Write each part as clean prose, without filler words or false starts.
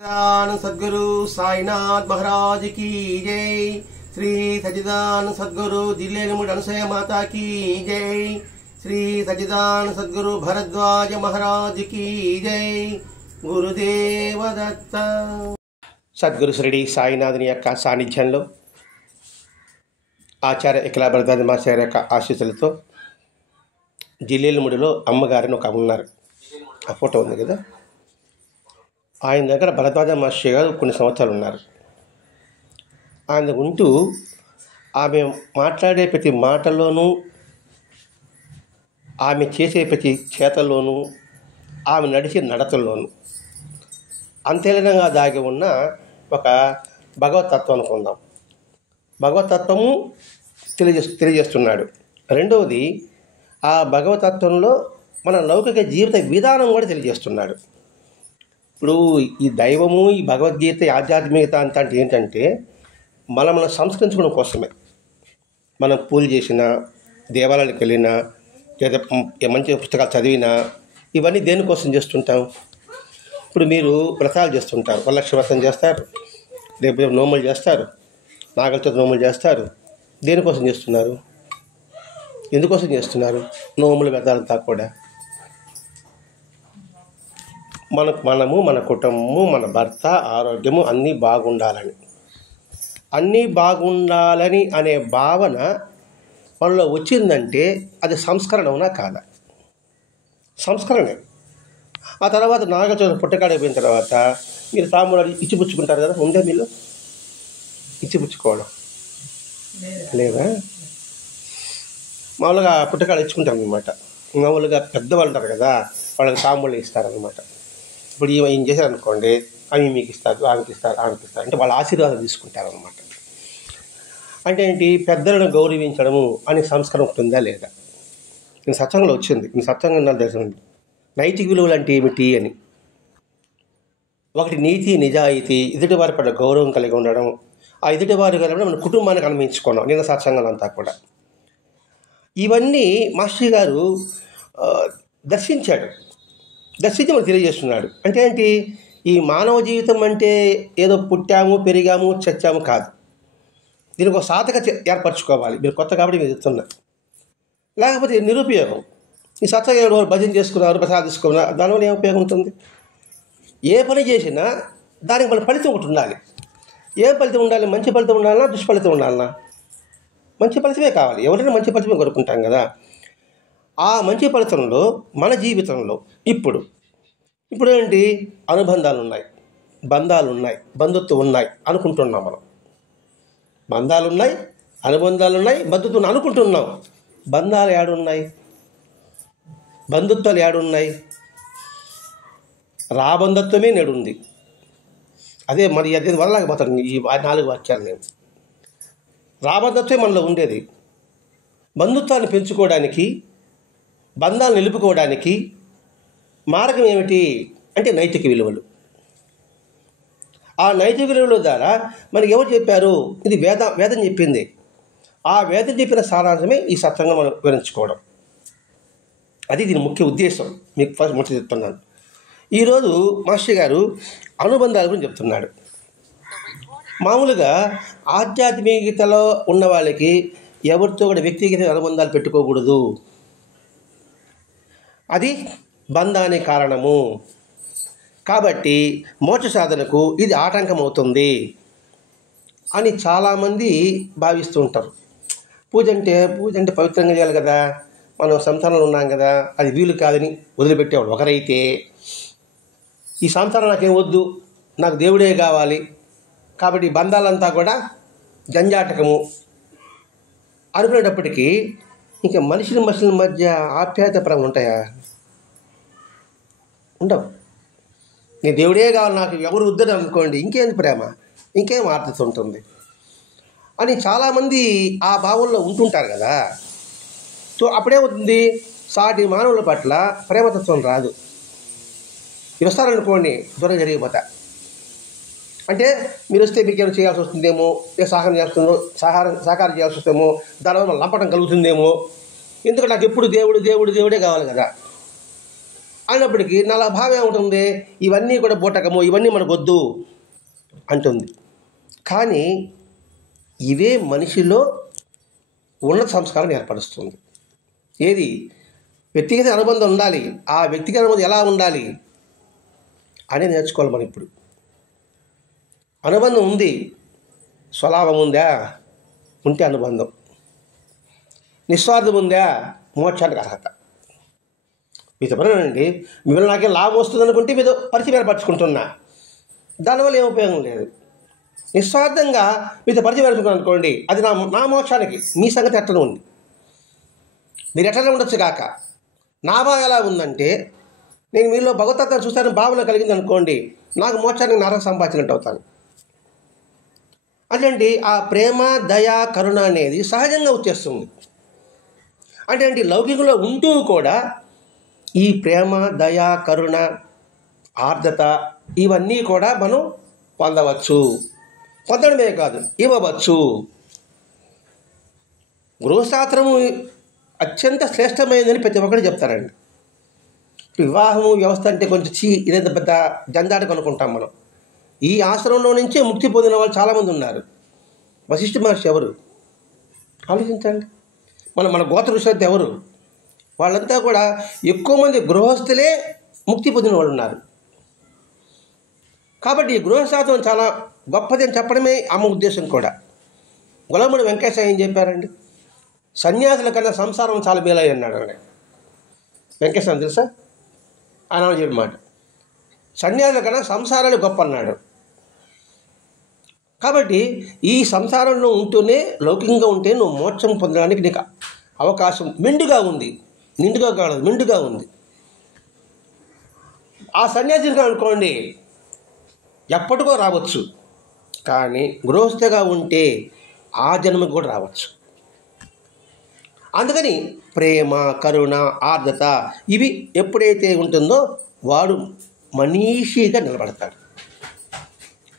सद्गुरु साईनाथ महाराज की जय। श्री सच्चिदानंद सद्गुरु जिलेमुड अनुसया माता की जय। श्री सच्चिदानंद सद्गुरु भरद्वाज महाराज की जय। गुरुदेव दत्त। సద్గురు శ్రీ సాయినాథుని యొక్క సాన్నిధ్యంలో ఆచార్య ఇకలా భరద్వాజ మాస్టర్ యొక్క ఆశీస్సులతో జిల్లేలముడిలో అమ్మగారిని ఒక ఉన్నారు. ఆ ఫోటో ఉంది కదా, ఆయన దగ్గర భరద్వాజ మాస్టర్ గారు కొన్ని సంవత్సరాలు ఉన్నారు. ఆయన ఉంటూ ఆమె మాట్లాడే ప్రతి మాటల్లోనూ, ఆమె చేసే ప్రతి చేతల్లోనూ, ఆమె నడిచే నడతల్లోనూ అంతేలీనంగా దాగి ఉన్న ఒక భగవతత్వం అనుకుందాం. భగవతత్వము తెలియజేస్తున్నాడు. రెండవది, ఆ భగవతత్వంలో మన లౌకిక జీవిత విధానం కూడా తెలియజేస్తున్నాడు. ఇప్పుడు ఈ దైవము, ఈ భగవద్గీత, ఆధ్యాత్మికత అంతా అంటే ఏంటంటే మనం సంస్కరించుకోవడం కోసమే. మనం పూజలు చేసినా, దేవాలయాలకు వెళ్ళినా, లేదా మంచి పుస్తకాలు చదివినా ఇవన్నీ దేనికోసం చేస్తుంటాం? ఇప్పుడు మీరు వ్రతాలు చేస్తుంటారు, వరలక్ష్మి వ్రతం చేస్తారు, రేపు నోములు చేస్తారు, నాగలచతుర్థి నోములు చేస్తారు. దేనికోసం చేస్తున్నారు? ఎందుకోసం చేస్తున్నారు? నోములు వ్రతాలంతా కూడా మనము, మన కుటుంబము, మన భర్త ఆరోగ్యము అన్నీ బాగుండాలని అనే భావన మనలో వచ్చిందంటే అది సంస్కరణ అవునా కాదా? సంస్కరణే. ఆ తర్వాత నాగచతుర్థి పుట్టకాడైపోయిన తర్వాత మీరు తాముడు ఇచ్చిపుచ్చుకుంటారు కదా, ఉందే మీరు ఇచ్చిపుచ్చుకోవడం లేదా? మామూలుగా పుట్టకాడ ఇచ్చుకుంటాం అనమాట. మామూలుగా పెద్దవాళ్ళు ఉంటారు కదా, వాళ్ళకి తాముళ్ళు ఇస్తారనమాట. ఇప్పుడు ఏం చేశారనుకోండి, అవి మీకు ఇస్తారు, ఆమెకి ఇస్తారు అంటే వాళ్ళ ఆశీర్వాదం తీసుకుంటారనమాట. అంటే ఏంటి? పెద్దలను గౌరవించడము అనే సంస్కారం ఉంటుందా లేదా? నేను సత్సంగంలో వచ్చింది, నేను సత్సంగం నాకు తెలిసింది. నైతిక విలువలు అంటే ఏమిటి అని. ఒకటి నీతి, నిజాయితీ, ఎదుటివారి పట్ల గౌరవం కలిగి ఉండడం, ఆ ఎదుటివారి కలిగి మన కుటుంబానికి అనుమతించుకోవడం. నేను సత్సంగం అంతా కూడా ఇవన్నీ మాస్టర్ గారు దర్శించి మనకు తెలియజేస్తున్నాడు. అంటే ఏంటి? ఈ మానవ జీవితం అంటే ఏదో పుట్టాము, పెరిగాము, చచ్చాము కాదు. దీనికి ఒక సాధక ఏర్పరచుకోవాలి. మీరు కొత్త కాబట్టి మీరు చెప్తున్నారు, లేకపోతే నిరుపయోగం. ఈ సత్సంగంలో భజన చేసుకున్నారు, ప్రసాదం తీసుకున్నారు, దానివల్ల ఏం ఉపయోగం ఉంటుంది? ఏ పని చేసినా దానికి మన ఫలితం ఒకటి ఉండాలి. ఏ ఫలితం ఉండాలి? మంచి ఫలితం ఉండాలన్నా, దుష్ఫలితం ఉండాలన్నా? మంచి ఫలితమే కావాలి. ఎవరైనా మంచి ఫలితమే కోరుకుంటాం కదా. ఆ మంచి ఫలితంలో మన జీవితంలో ఇప్పుడు ఏంటి? అనుబంధాలు ఉన్నాయి, బంధాలు ఉన్నాయి, బంధుత్వం ఉన్నాయి అనుకుంటున్నాం మనం. బంధాలు ఉన్నాయి, అనుబంధాలు ఉన్నాయి, బంధుత్వం అనుకుంటున్నాం. బంధాలు ఏడున్నాయి? బంధుత్వాలు ఏడున్నాయి? రాబంధత్వమే నేడుంది. అదే మరి అదే వదలలేకపోతాను ఈ 4 వాక్యాలు. నేను రాబంధత్వమే మనలో ఉండేది. బంధుత్వాన్ని పెంచుకోవడానికి, బంధాలు నిలుపుకోవడానికి మార్గం ఏమిటి అంటే నైతిక విలువలు. ఆ నైతిక విలువల ద్వారా మనకి ఎవరు చెప్పారు? ఇది వేదం చెప్పింది. ఆ వేదం చెప్పిన సారాంశమే ఈ సత్సంగం మనం వివరించుకోవడం. అది దీని ముఖ్య ఉద్దేశం. మీకు ఫస్ట్ ముఖ్య చెప్తున్నాను. ఈరోజు మాస్టర్ గారు అనుబంధాల గురించి చెప్తున్నాడు. మామూలుగా ఆధ్యాత్మికతలో ఉన్న వాళ్ళకి ఎవరితో కూడా వ్యక్తిగత అనుబంధాలు పెట్టుకోకూడదు. అది బంధానికి కారణము. కాబట్టి మోక్ష సాధనకు ఇది ఆటంకం అవుతుంది అని చాలామంది భావిస్తూ ఉంటారు. పూజ అంటే పవిత్రంగా చేయాలి కదా, మనం సంసారంలో ఉన్నాం కదా, అది వీలు కాదని వదిలిపెట్టేవాడు ఒకరైతే, ఈ సంసారం నాకేం వద్దు, నాకు దేవుడే కావాలి, కాబట్టి బంధాలంతా కూడా జంజాటకము అనుకునేటప్పటికీ ఇంకా మనుషుల మధ్య ఆప్యాయత ప్రేమ ఉంటాయా? ఉండవు. నీ దేవుడే కావాలి, నాకు ఎవరు వద్దని అనుకోండి, ఇంకేంది ప్రేమ, ఇంకేం ఆర్థత ఉంటుంది అని చాలామంది ఆ భావంలో ఉంటుంటారు కదా. సో అప్పుడేమవుతుంది? సాటి మానవుల పట్ల ప్రేమతత్వం రాదు. మీరు వస్తారనుకోండి, దూరం జరిగిపోతా అంటే మీరు వస్తే మీకు ఏమైనా చేయాల్సి వస్తుందేమో, సహకారం చేయాల్సి వస్తేమో, దానివల్ల లంపటం కలుగుతుందేమో. ఎందుకంటే నాకు ఎప్పుడు దేవుడే కావాలి కదా. అన్నప్పటికీ నా భావం ఏముంటుంది, ఇవన్నీ కూడా బూటకము, ఇవన్నీ మనకు వద్దు అంటుంది. కానీ ఇవే మనిషిలో ఉన్నత సంస్కారం ఏర్పరుస్తుంది. ఏది? వ్యక్తిగత అనుబంధం ఉండాలి. ఆ వ్యక్తిగత అనుబంధం ఎలా ఉండాలి అనేది నేర్చుకోవాలి మనం. ఇప్పుడు అనుబంధం ఉంది, స్వలాభం ఉందా, ఉంటే అనుబంధం. నిస్వార్థం ఉందా, మోక్షానికి అర్హత. మీతో పనండి, మిమ్మల్ని నాకేం లాభం వస్తుంది అనుకుంటే మీతో పరిచయం ఏర్పరచుకుంటున్నా, దానివల్ల ఏం ఉపయోగం లేదు. నిస్వార్థంగా మీతో పరిచయం ఏర్పరచుకున్నాను అనుకోండి, అది నా మోక్షానికి. మీ సంగతి ఎట్లా ఉంది, మీరు ఎట్లనే ఉండొచ్చు కాక. నా భావం ఎలా ఉందంటే, నేను మీలో భగవతత్వాన్ని చూస్తానని భావన కలిగింది అనుకోండి, నాకు మోక్షానికి నరకం సంపాదించినట్టు అవుతాను. అట్లాంటి ఆ ప్రేమ, దయ, కరుణ అనేది సహజంగా వచ్చేస్తుంది. అంటే ఏంటి? లౌకికంలో ఉంటూ కూడా ఈ ప్రేమ, దయ, కరుణ, ఆర్ద్రత ఇవన్నీ కూడా మనం పొందవచ్చు. పొందడమే కాదు, ఇవ్వవచ్చు. గృహశాస్త్రము అత్యంత శ్రేష్టమైనదని ప్రతి ఒక్కరు చెప్తారండి. వివాహము వ్యవస్థ అంటే కొంచెం ఇదేంత పెద్ద జంజాటకు అనుకుంటాం మనం. ఈ ఆశ్రమంలో నుంచే ముక్తి పొందిన వాళ్ళు చాలామంది ఉన్నారు. వశిష్ఠ మహర్షి ఎవరు ఆలోచించండి. మన గోత్ర ఋషులు ఎవరు? వాళ్ళంతా కూడా ఎక్కువ మంది గృహస్థులే ముక్తి పొందిన వాళ్ళు ఉన్నారు. కాబట్టి ఈ గృహశాస్త్రం చాలా గొప్పది అని చెప్పడమే ఆమె ఉద్దేశం కూడా. గులమూడి వెంకటేశ్వర ఏం చెప్పారండి? సన్యాసుల కన్నా సంసారం చాలా మేలై అన్నాడు. ఆయన వెంకటేశ్వర తెలుసా? ఆయన చెప్పిన మాట, సన్యాసుల కన్నా సంసారాలు గొప్ప అన్నాడు. కాబట్టి ఈ సంసారంలో ఉంటూనే, లౌకికంగా ఉంటే నువ్వు మోక్షం పొందడానికి నీకు అవకాశం మెండుగా ఉంది. నిండుగా కాదు, మెండుగా ఉంది. ఆ సన్యాసిగా అనుకోండి ఎప్పటికో రావచ్చు, కానీ గృహస్థగా ఉంటే ఆ జన్మకు కూడా రావచ్చు. అందుకని ప్రేమ, కరుణ, ఆర్ద్రత ఇవి ఎప్పుడైతే ఉంటుందో వాడు మనీషిగా నిలబడతాడు,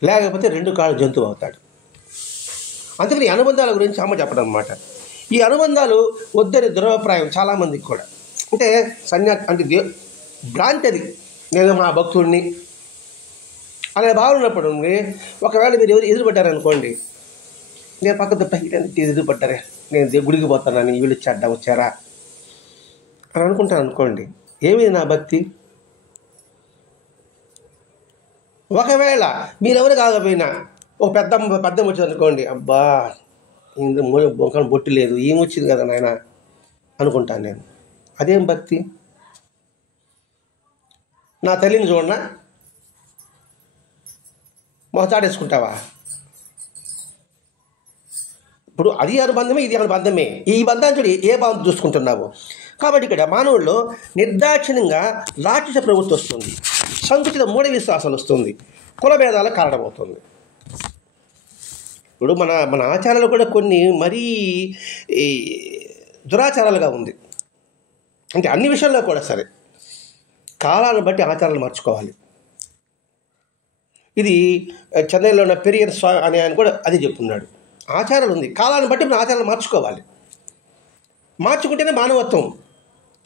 లేకపోతే రెండు కాళ్ళ జంతువు అవుతాడు. అందుకని అనుబంధాల గురించి అమ్మ చెప్పడం అన్నమాట. ఈ అనుబంధాలు వద్దని దురభిప్రాయం చాలామందికి కూడా. అంటే అంటే భ్రాంతి అది. నేను మా భక్తుడిని అనే భావన ఉన్నప్పుడు ఒకవేళ మీరు ఎవరు ఎదురుపడ్డారనుకోండి, నేను పక్క తప్ప ఎదురుపడ్డారే, నేను గుడికి పోతానని వీళ్ళు వచ్చారా అని అనుకుంటాను అనుకోండి, ఏమిది నా భక్తి? ఒకవేళ మీరెవరు కాకపోయినా ఒక పెద్ద వచ్చింది అనుకోండి, అబ్బా బొంకన బొట్టు లేదు, ఏమొచ్చింది కదా నాయన అనుకుంటాను నేను. అదేం భక్తి? నా తల్లిని చూడనా, మొహచాడేసుకుంటావా? ఇప్పుడు అది అనుబంధమే, ఇది అనుబంధమే. ఈ బంధాన్ని చూడు ఏ భావం చూసుకుంటున్నావు. కాబట్టి ఇక్కడ మానవుల్లో నిర్దాక్షిణ్యంగా రాక్షస ప్రవృత్తి వస్తుంది, సంకుచిత మూఢ విశ్వాసాలు వస్తుంది, కుల భేదాలకు కారణమవుతుంది. ఇప్పుడు మన ఆచారాలు కూడా కొన్ని మరీ దురాచారాలుగా ఉంది. అంటే అన్ని విషయాల్లో కూడా సరే, కాలాన్ని బట్టి ఆచారాలు మార్చుకోవాలి. ఇది చెన్నైలో ఉన్న పెరియర్ అనే ఆయన కూడా అది చెప్తున్నాడు. ఆచారాలు ఉంది, కాలాన్ని బట్టి మన ఆచారాలు మార్చుకోవాలి. మార్చుకుంటేనే మానవత్వం,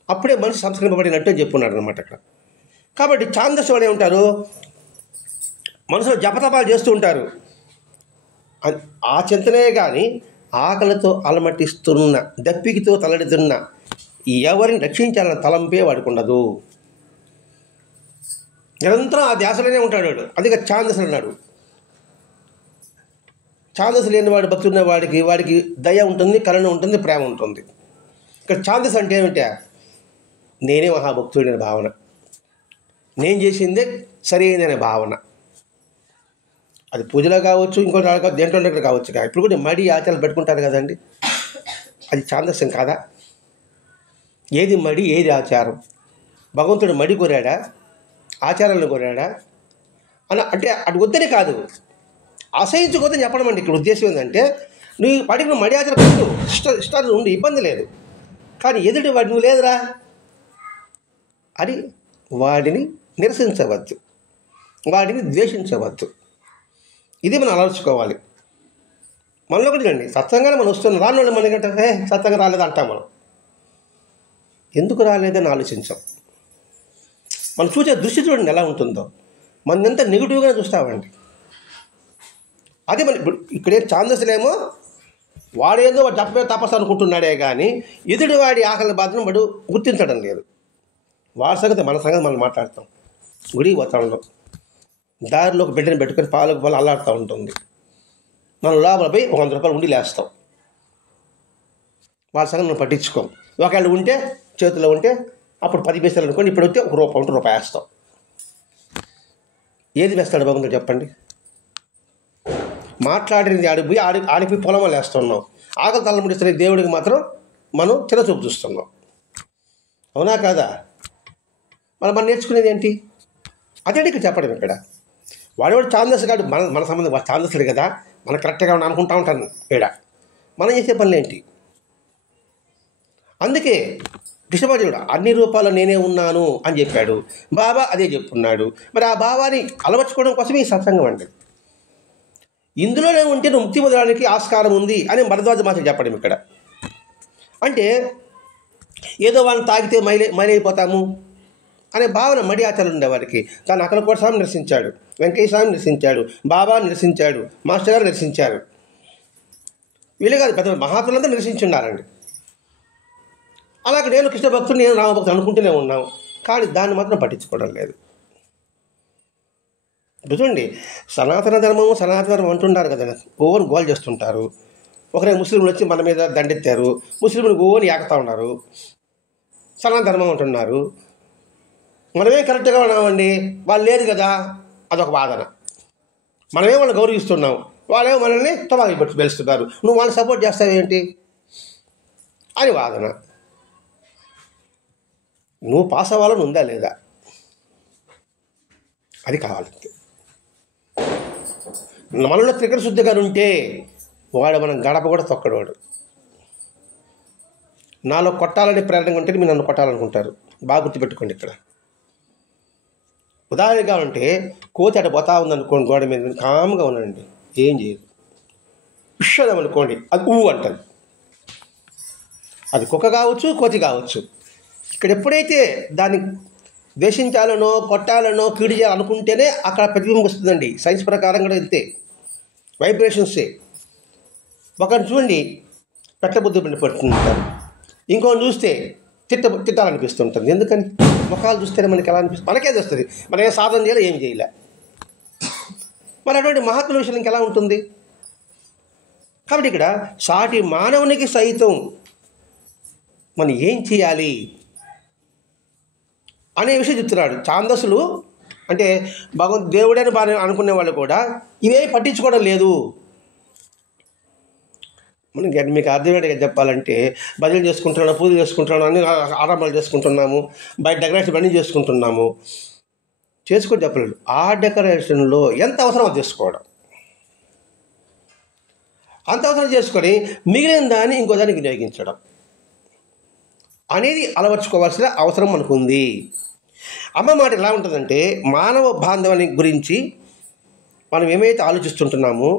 అప్పుడే మనిషి సంస్కరింపబడినట్టు చెప్పున్నాడు అనమాట అక్కడ. కాబట్టి ఛాందస్సు వాడు ఏమంటారు, మనసులో జపతపాలు చేస్తూ ఉంటారు. ఆ చింతనే కానీ ఆకలితో అలమటిస్తున్న, దప్పికితో తలడితున్న ఎవరిని రక్షించాలన్న తలంపే వాడికి ఉండదు. నిరంతరం ఆ ధ్యాసలోనే ఉంటాడు వాడు. అందుకే ఛాందస్సులు అన్నాడు. ఛాందస్సు లేని వాడు, భక్తున్న వాడికి దయ ఉంటుంది, కరుణ ఉంటుంది, ప్రేమ ఉంటుంది. ఇక్కడ ఛాందస్సు అంటే ఏమిటా? నేనే మహాభక్తుడనే భావన, నేను చేసిందే సరైనదనే భావన. అది పూజలో కావచ్చు, ఇంకో దేంట్లో దగ్గర కావచ్చు. ఇప్పుడు కూడా మడి ఆచారాలు పెట్టుకుంటారు కదండి, అది ఛాందస్యం కాదా? ఏది మడి, ఏది ఆచారం? భగవంతుడు మడి కోరాడా, ఆచారాలను కోరాడా అంటే అటు వద్దని కాదు, అసహించుకోవద్దని చెప్పడం అండి. ఇక్కడ ఉద్దేశం ఏంటంటే, నువ్వు వాటికి నువ్వు మడి ఆచారం పెట్టు, ఇష్టాలు ఉండి ఇబ్బంది లేదు, కానీ ఎదుటి వాడి నువ్వు లేదురా అని వాడిని నిరసించవద్దు, వాడిని ద్వేషించవద్దు. ఇది మనం అలర్చుకోవాలి. మనలో ఒకటి అండి, సత్సంగానే మనం వస్తున్నాం, రాని వాళ్ళు మనకంటే సత్సంగా రాలేదు అంటాం. మనం ఎందుకు రాలేదని ఆలోచించాం. మనం చూసే దృష్టి చూడండి ఎలా ఉంటుందో. మనం ఎంత నెగిటివ్గా చూస్తామండి. అదే మన ఇక్కడే ఛాందసులేమో వాడేదో జపమే తపస్సు అనుకుంటున్నాడే కానీ ఎదుటి వాడి ఆకలి బాధను వాడు గుర్తించడం లేదు. వాడి సంగతి మన సంగతి మనం మాట్లాడతాం. గుడికి పోతా ఉంటాం, దారిలో ఒక బిడ్డని పెట్టుకొని పాలకు పాలు అల్లాడుతూ ఉంటుంది. మనం లోపల పోయి 100 రూపాయలు ఉండి లేస్తాం. వాళ్ళ సంగతి మనం పట్టించుకోం. ఒకవేళ ఉంటే చేతిలో ఉంటే అప్పుడు 10 పైసలు అనుకోండి, ఇప్పుడు వస్తే రూపాయి వేస్తాం. ఏది వేస్తాడు భగవంతుడు చెప్పండి? మాట్లాడినది ఆడిపోయి ఆడిపోయి పొలం వేస్తున్నాం. ఆకలి తల్లముడిస్తున్న దేవుడికి మాత్రం మనం చిన్నచూపు చూస్తున్నాం. అవునా కాదా? మనం నేర్చుకునేది ఏంటి? అదే ఇక్కడ చెప్పడం. ఇక్కడ వాడేవాడు ఛాందస్ కాదు, మన సంబంధం ఛాందసుడు కదా, మనం కరెక్ట్గా అనుకుంటా ఉంటాను. ఇక్కడ మనం చేసే పనులు ఏంటి? అందుకే కృష్ణభజనుడు అన్ని రూపాల్లో నేనే ఉన్నాను అని చెప్పాడు. బాబా అదే చెప్పున్నాడు. మరి ఆ భావాన్ని అలవర్చుకోవడం కోసం ఈ సత్సంగం అండి. ఇందులోనే ఉంటే నువ్వు ముక్తి పొందడానికి ఆస్కారం ఉంది అని భరద్వాజ మాత్రం చెప్పడం ఇక్కడ. అంటే ఏదో వాళ్ళని తాగితే మైలైపోతాము అనే భావన మడి ఆచారాలు ఉండేవారికి. దాన్ని అక్కలకోట స్వామి నిరసించాడు, వెంకయ్య స్వామి నిరసించాడు, బాబా నిరసించాడు, మాస్టర్ గారు నిరసించారు. వీళ్ళు కాదు, పెద్ద మహాత్ములంతా నిరసించున్నారండి. అలాగే నేను కృష్ణ భక్తుడు, నేను రామభక్తుడు అనుకుంటూనే ఉన్నాం, కానీ దాన్ని మాత్రం పట్టించుకోవడం లేదు. చూడండి, సనాతన ధర్మం అంటున్నారు కదా, ఓవని గోల్ చేస్తుంటారు. ఒకరే ముస్లింలు వచ్చి మన మీద దండెత్తారు, ముస్లింలు ఓవని ఏకతా ఉన్నారు, సనాతన ధర్మం అంటున్నారు. మనమే కరెక్ట్గా ఉన్నామండి, వాళ్ళు లేదు కదా, అదొక వాదన. మనమే వాళ్ళని గౌరవిస్తున్నాం, వాళ్ళేమో మనల్ని తొబాగి పెట్టి పెలుస్తున్నారు, నువ్వు వాళ్ళని సపోర్ట్ చేస్తావేంటి అని వాదన. నువ్వు పాస్ అవ్వాలని ఉందా లేదా, అది కావాలి. మనలో త్రికట శుద్ధిగా ఉంటే వాడు మనం గడప కూడా తొక్కడవాడు. నాలో కొట్టాలని ప్రేరణ ఉంటే మీరు నన్ను కొట్టాలనుకుంటారు. బాగా గుర్తుపెట్టుకోండి. ఇక్కడ ఉదాహరణగా ఉంటే కోతి అటు పోతా ఉందనుకోండి, గోడ మీద కామ్గా ఉండండి, ఏం చేయదు. విషయం అనుకోండి, అది అంటుంది. అది కుక్క కావచ్చు, కోతి కావచ్చు. ఇక్కడ ఎప్పుడైతే దాన్ని ద్వేషించాలనో కొట్టాలనో కీడు చేయాలనుకుంటేనే అక్కడ ప్రతిబింబిస్తుందండి. సైన్స్ ప్రకారం కూడా వెళ్తే వైబ్రేషన్సే. ఒకరిని చూడండి పెట్టబుద్ధి పడుతుంటారు, ఇంకోని చూస్తే తిట్టాలనిపిస్తుంటుంది. ఎందుకని? ముఖాలు చూస్తేనే మనకి ఎలా అనిపిస్తుంది? మనకే తెస్తుంది. మనం ఏం సాధన చేయాలి, ఏం చేయలే. మరి అటువంటి మహాత్ముల విషయం ఇంకెలా ఉంటుంది? కాబట్టి ఇక్కడ సాటి మానవునికి సైతం మనం ఏం చేయాలి అనే విషయం చెప్తున్నాడు. ఛాందసులు అంటే దేవుడని బాగా అనుకునే వాళ్ళు కూడా ఇవేం పట్టించుకోవడం లేదు. మనకి మీకు అర్థమయ్యేట్టుగా చెప్పాలంటే భజనలు చేసుకుంటున్నాము, పూజలు చేసుకుంటున్నాము, అన్ని ఆరంభాలు చేసుకుంటున్నాము, బయట డెకరేషన్ అన్నీ చేసుకుంటున్నాము. చేసుకొని చెప్పలేదు. ఆ డెకరేషన్లో ఎంత అవసరం అది చేసుకోవడం, అంత అవసరం చేసుకొని మిగిలిన దాన్ని ఇంకో దాన్ని వినియోగించడం అనేది అలవర్చుకోవాల్సిన అవసరం మనకు ఉంది. అమ్మ మాట ఎలా ఉంటుందంటే, మానవ బాంధవాన్ని గురించి మనం ఏమైతే ఆలోచిస్తుంటున్నామో,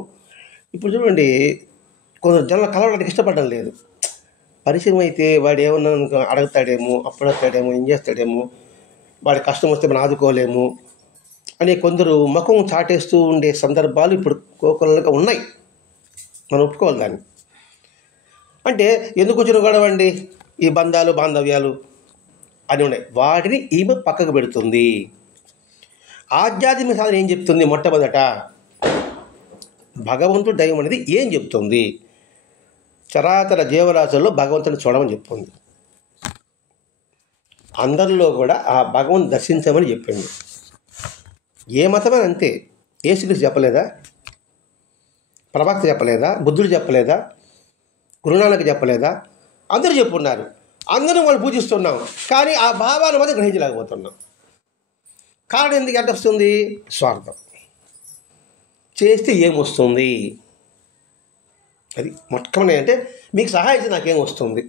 ఇప్పుడు చూడండి, కొందరు జనాలు కలవడానికి ఇష్టపడడం లేదు. పరిచయం అయితే వాడు ఏమన్నా అడుగుతాడేమో, అప్పుడు వస్తాడేమో, ఏం చేస్తాడేమో, వాడి కష్టం వస్తే మనం ఆదుకోలేము అని కొందరు ముఖం చాటేస్తూ ఉండే సందర్భాలు ఇప్పుడు కోకొల్లగా ఉన్నాయి. మనం ఒప్పుకోవాలి దాన్ని. అంటే ఎందుకు వచ్చిన గొడవండి, ఈ బంధాలు బాంధవ్యాలు అని ఉన్నాయి. వాటిని ఈమె పక్కకు పెడుతుంది. ఆధ్యాత్మిక సాధన ఏం చెప్తుంది? మొట్టమొదట భగవంతుడు దైవం అనేది ఏం చెప్తుంది? చరాచర జీవరాశుల్లో భగవంతుని చూడమని చెప్తుంది. అందరిలో కూడా ఆ భగవంతుని దర్శించమని చెప్పింది. ఏ మతమని అంతే. యేసుక్రీస్తు చెప్పలేదా? ప్రభక్త చెప్పలేదా? బుద్ధుడు చెప్పలేదా? గురునానక్ చెప్పలేదా? అందరూ చెప్పున్నారు. అందరూ వాళ్ళు పూజిస్తున్నాం, కానీ ఆ భావాన్ని మాత్రం గ్రహించలేకపోతున్నాం. కారణం ఎందుకు ఎంత వస్తుంది? స్వార్థం. చేస్తే ఏమొస్తుంది? అది మొట్టమొదటి. అంటే మీకు సహాయం చేస్తే నాకేం వస్తుంది,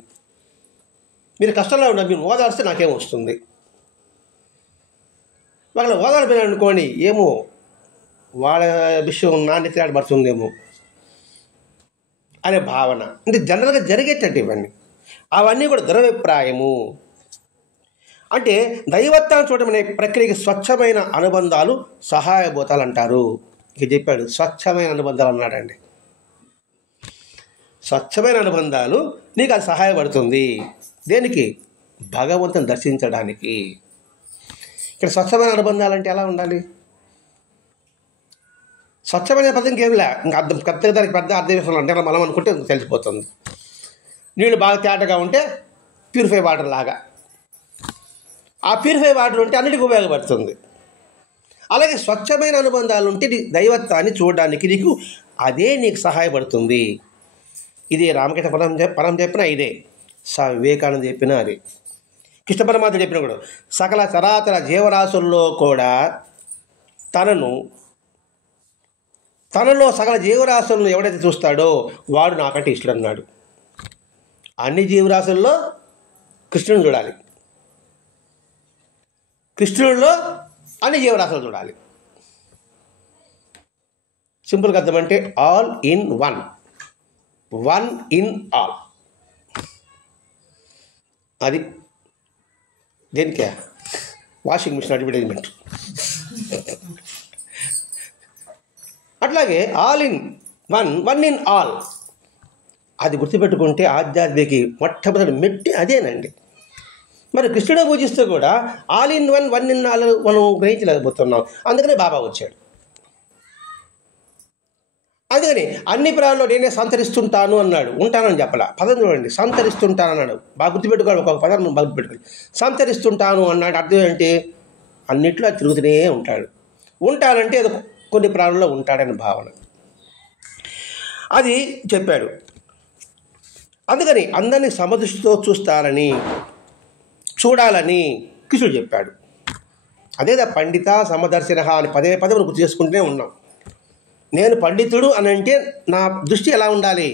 మీరు కష్టంలో ఉన్నారు, మీరు ఓదార్స్తే నాకేం వస్తుంది. వాళ్ళ ఓదార్పోయినా అనుకోండి, ఏమో వాళ్ళ విషయం నాణ్యత ఆడబడుతుందేమో అనే భావన. అంటే జనరల్గా జరిగేటట్టు ఇవన్నీ, అవన్నీ కూడా దురభిప్రాయము. అంటే దైవత్వాన్ని చూడడం అనే ప్రక్రియకి స్వచ్ఛమైన అనుబంధాలు సహాయభూతాలు అంటారు. ఇక చెప్పాడు స్వచ్ఛమైన అనుబంధాలు అన్నాడండి. స్వచ్ఛమైన అనుబంధాలు నీకు అది సహాయపడుతుంది. దేనికి? భగవంతుని దర్శించడానికి. ఇక్కడ స్వచ్ఛమైన అనుబంధాలు అంటే ఎలా ఉండాలి? స్వచ్ఛమైన పదం ఇంకేమిలే, ఇంకా అర్థం కొత్తగా దానికి పెద్ద అర్థం అంటే మనం అనుకుంటే తెలిసిపోతుంది. నీళ్ళు బాగా తేటగా ఉంటే ప్యూరిఫై వాటర్ లాగా, ఆ ప్యూరిఫై వాటర్ ఉంటే అన్నిటికీ ఉపయోగపడుతుంది. అలాగే స్వచ్ఛమైన అనుబంధాలు ఉంటే దైవత్వాన్ని చూడడానికి అదే నీకు సహాయపడుతుంది. ఇదే రామకృష్ణ పరం చెప్పిన, ఇదే వివేకానంద చెప్పిన, అదే కృష్ణ పరమాత్మ చెప్పిన కూడా. సకల చరాచర జీవరాశుల్లో కూడా తనలో సకల జీవరాశులను ఎవడైతే చూస్తాడో వాడు నాకంటే ఇష్టడు అన్నాడు. అన్ని జీవరాశుల్లో కృష్ణుని చూడాలి, కృష్ణుడిలో అన్ని జీవరాశులు చూడాలి. సింపుల్గా అర్థం అంటే all in one, one in all. అది దేనికే? Washing machine advertisement. అట్లాగే all in one, one in all. అది గుర్తుపెట్టుకుంటే ఆధ్యాత్మిక మొట్టమొదటి మెట్టి అదేనండి. మరి కృష్ణుడే పూజిస్తూ కూడా all in one, one in all మనం గ్రహించలేకపోతున్నాం. అందుకనే బాబా వచ్చాడు. అందుకని అన్ని ప్రాణంలో నేనే సంతరిస్తుంటాను అన్నాడు. ఉంటానని చెప్పలా, పదం చూడండి, సంతరిస్తుంటాను అన్నాడు. బాగా గుర్తుపెట్టుకోవాలి, ఒక్కొక్క పదం బాగా గుర్తుపెట్టుకోవాలి. సంతరిస్తుంటాను అన్నాడు అర్థం ఏంటి? అన్నిట్లో తిరుగుతూనే ఉంటాడు. ఉంటానంటే ఏదో కొన్ని ప్రాణుల్లో ఉంటాడని భావన, అది చెప్పాడు. అందుకని అందరినీ సమదృష్టితో చూడాలని కృష్ణుడు చెప్పాడు. అదేదా పండిత సమదర్శన అని పదే పదే గుర్తు చేసుకుంటూనే ఉన్నాం. నేను పండితుడు అని అంటే నా దృష్టి ఎలా ఉండాలి?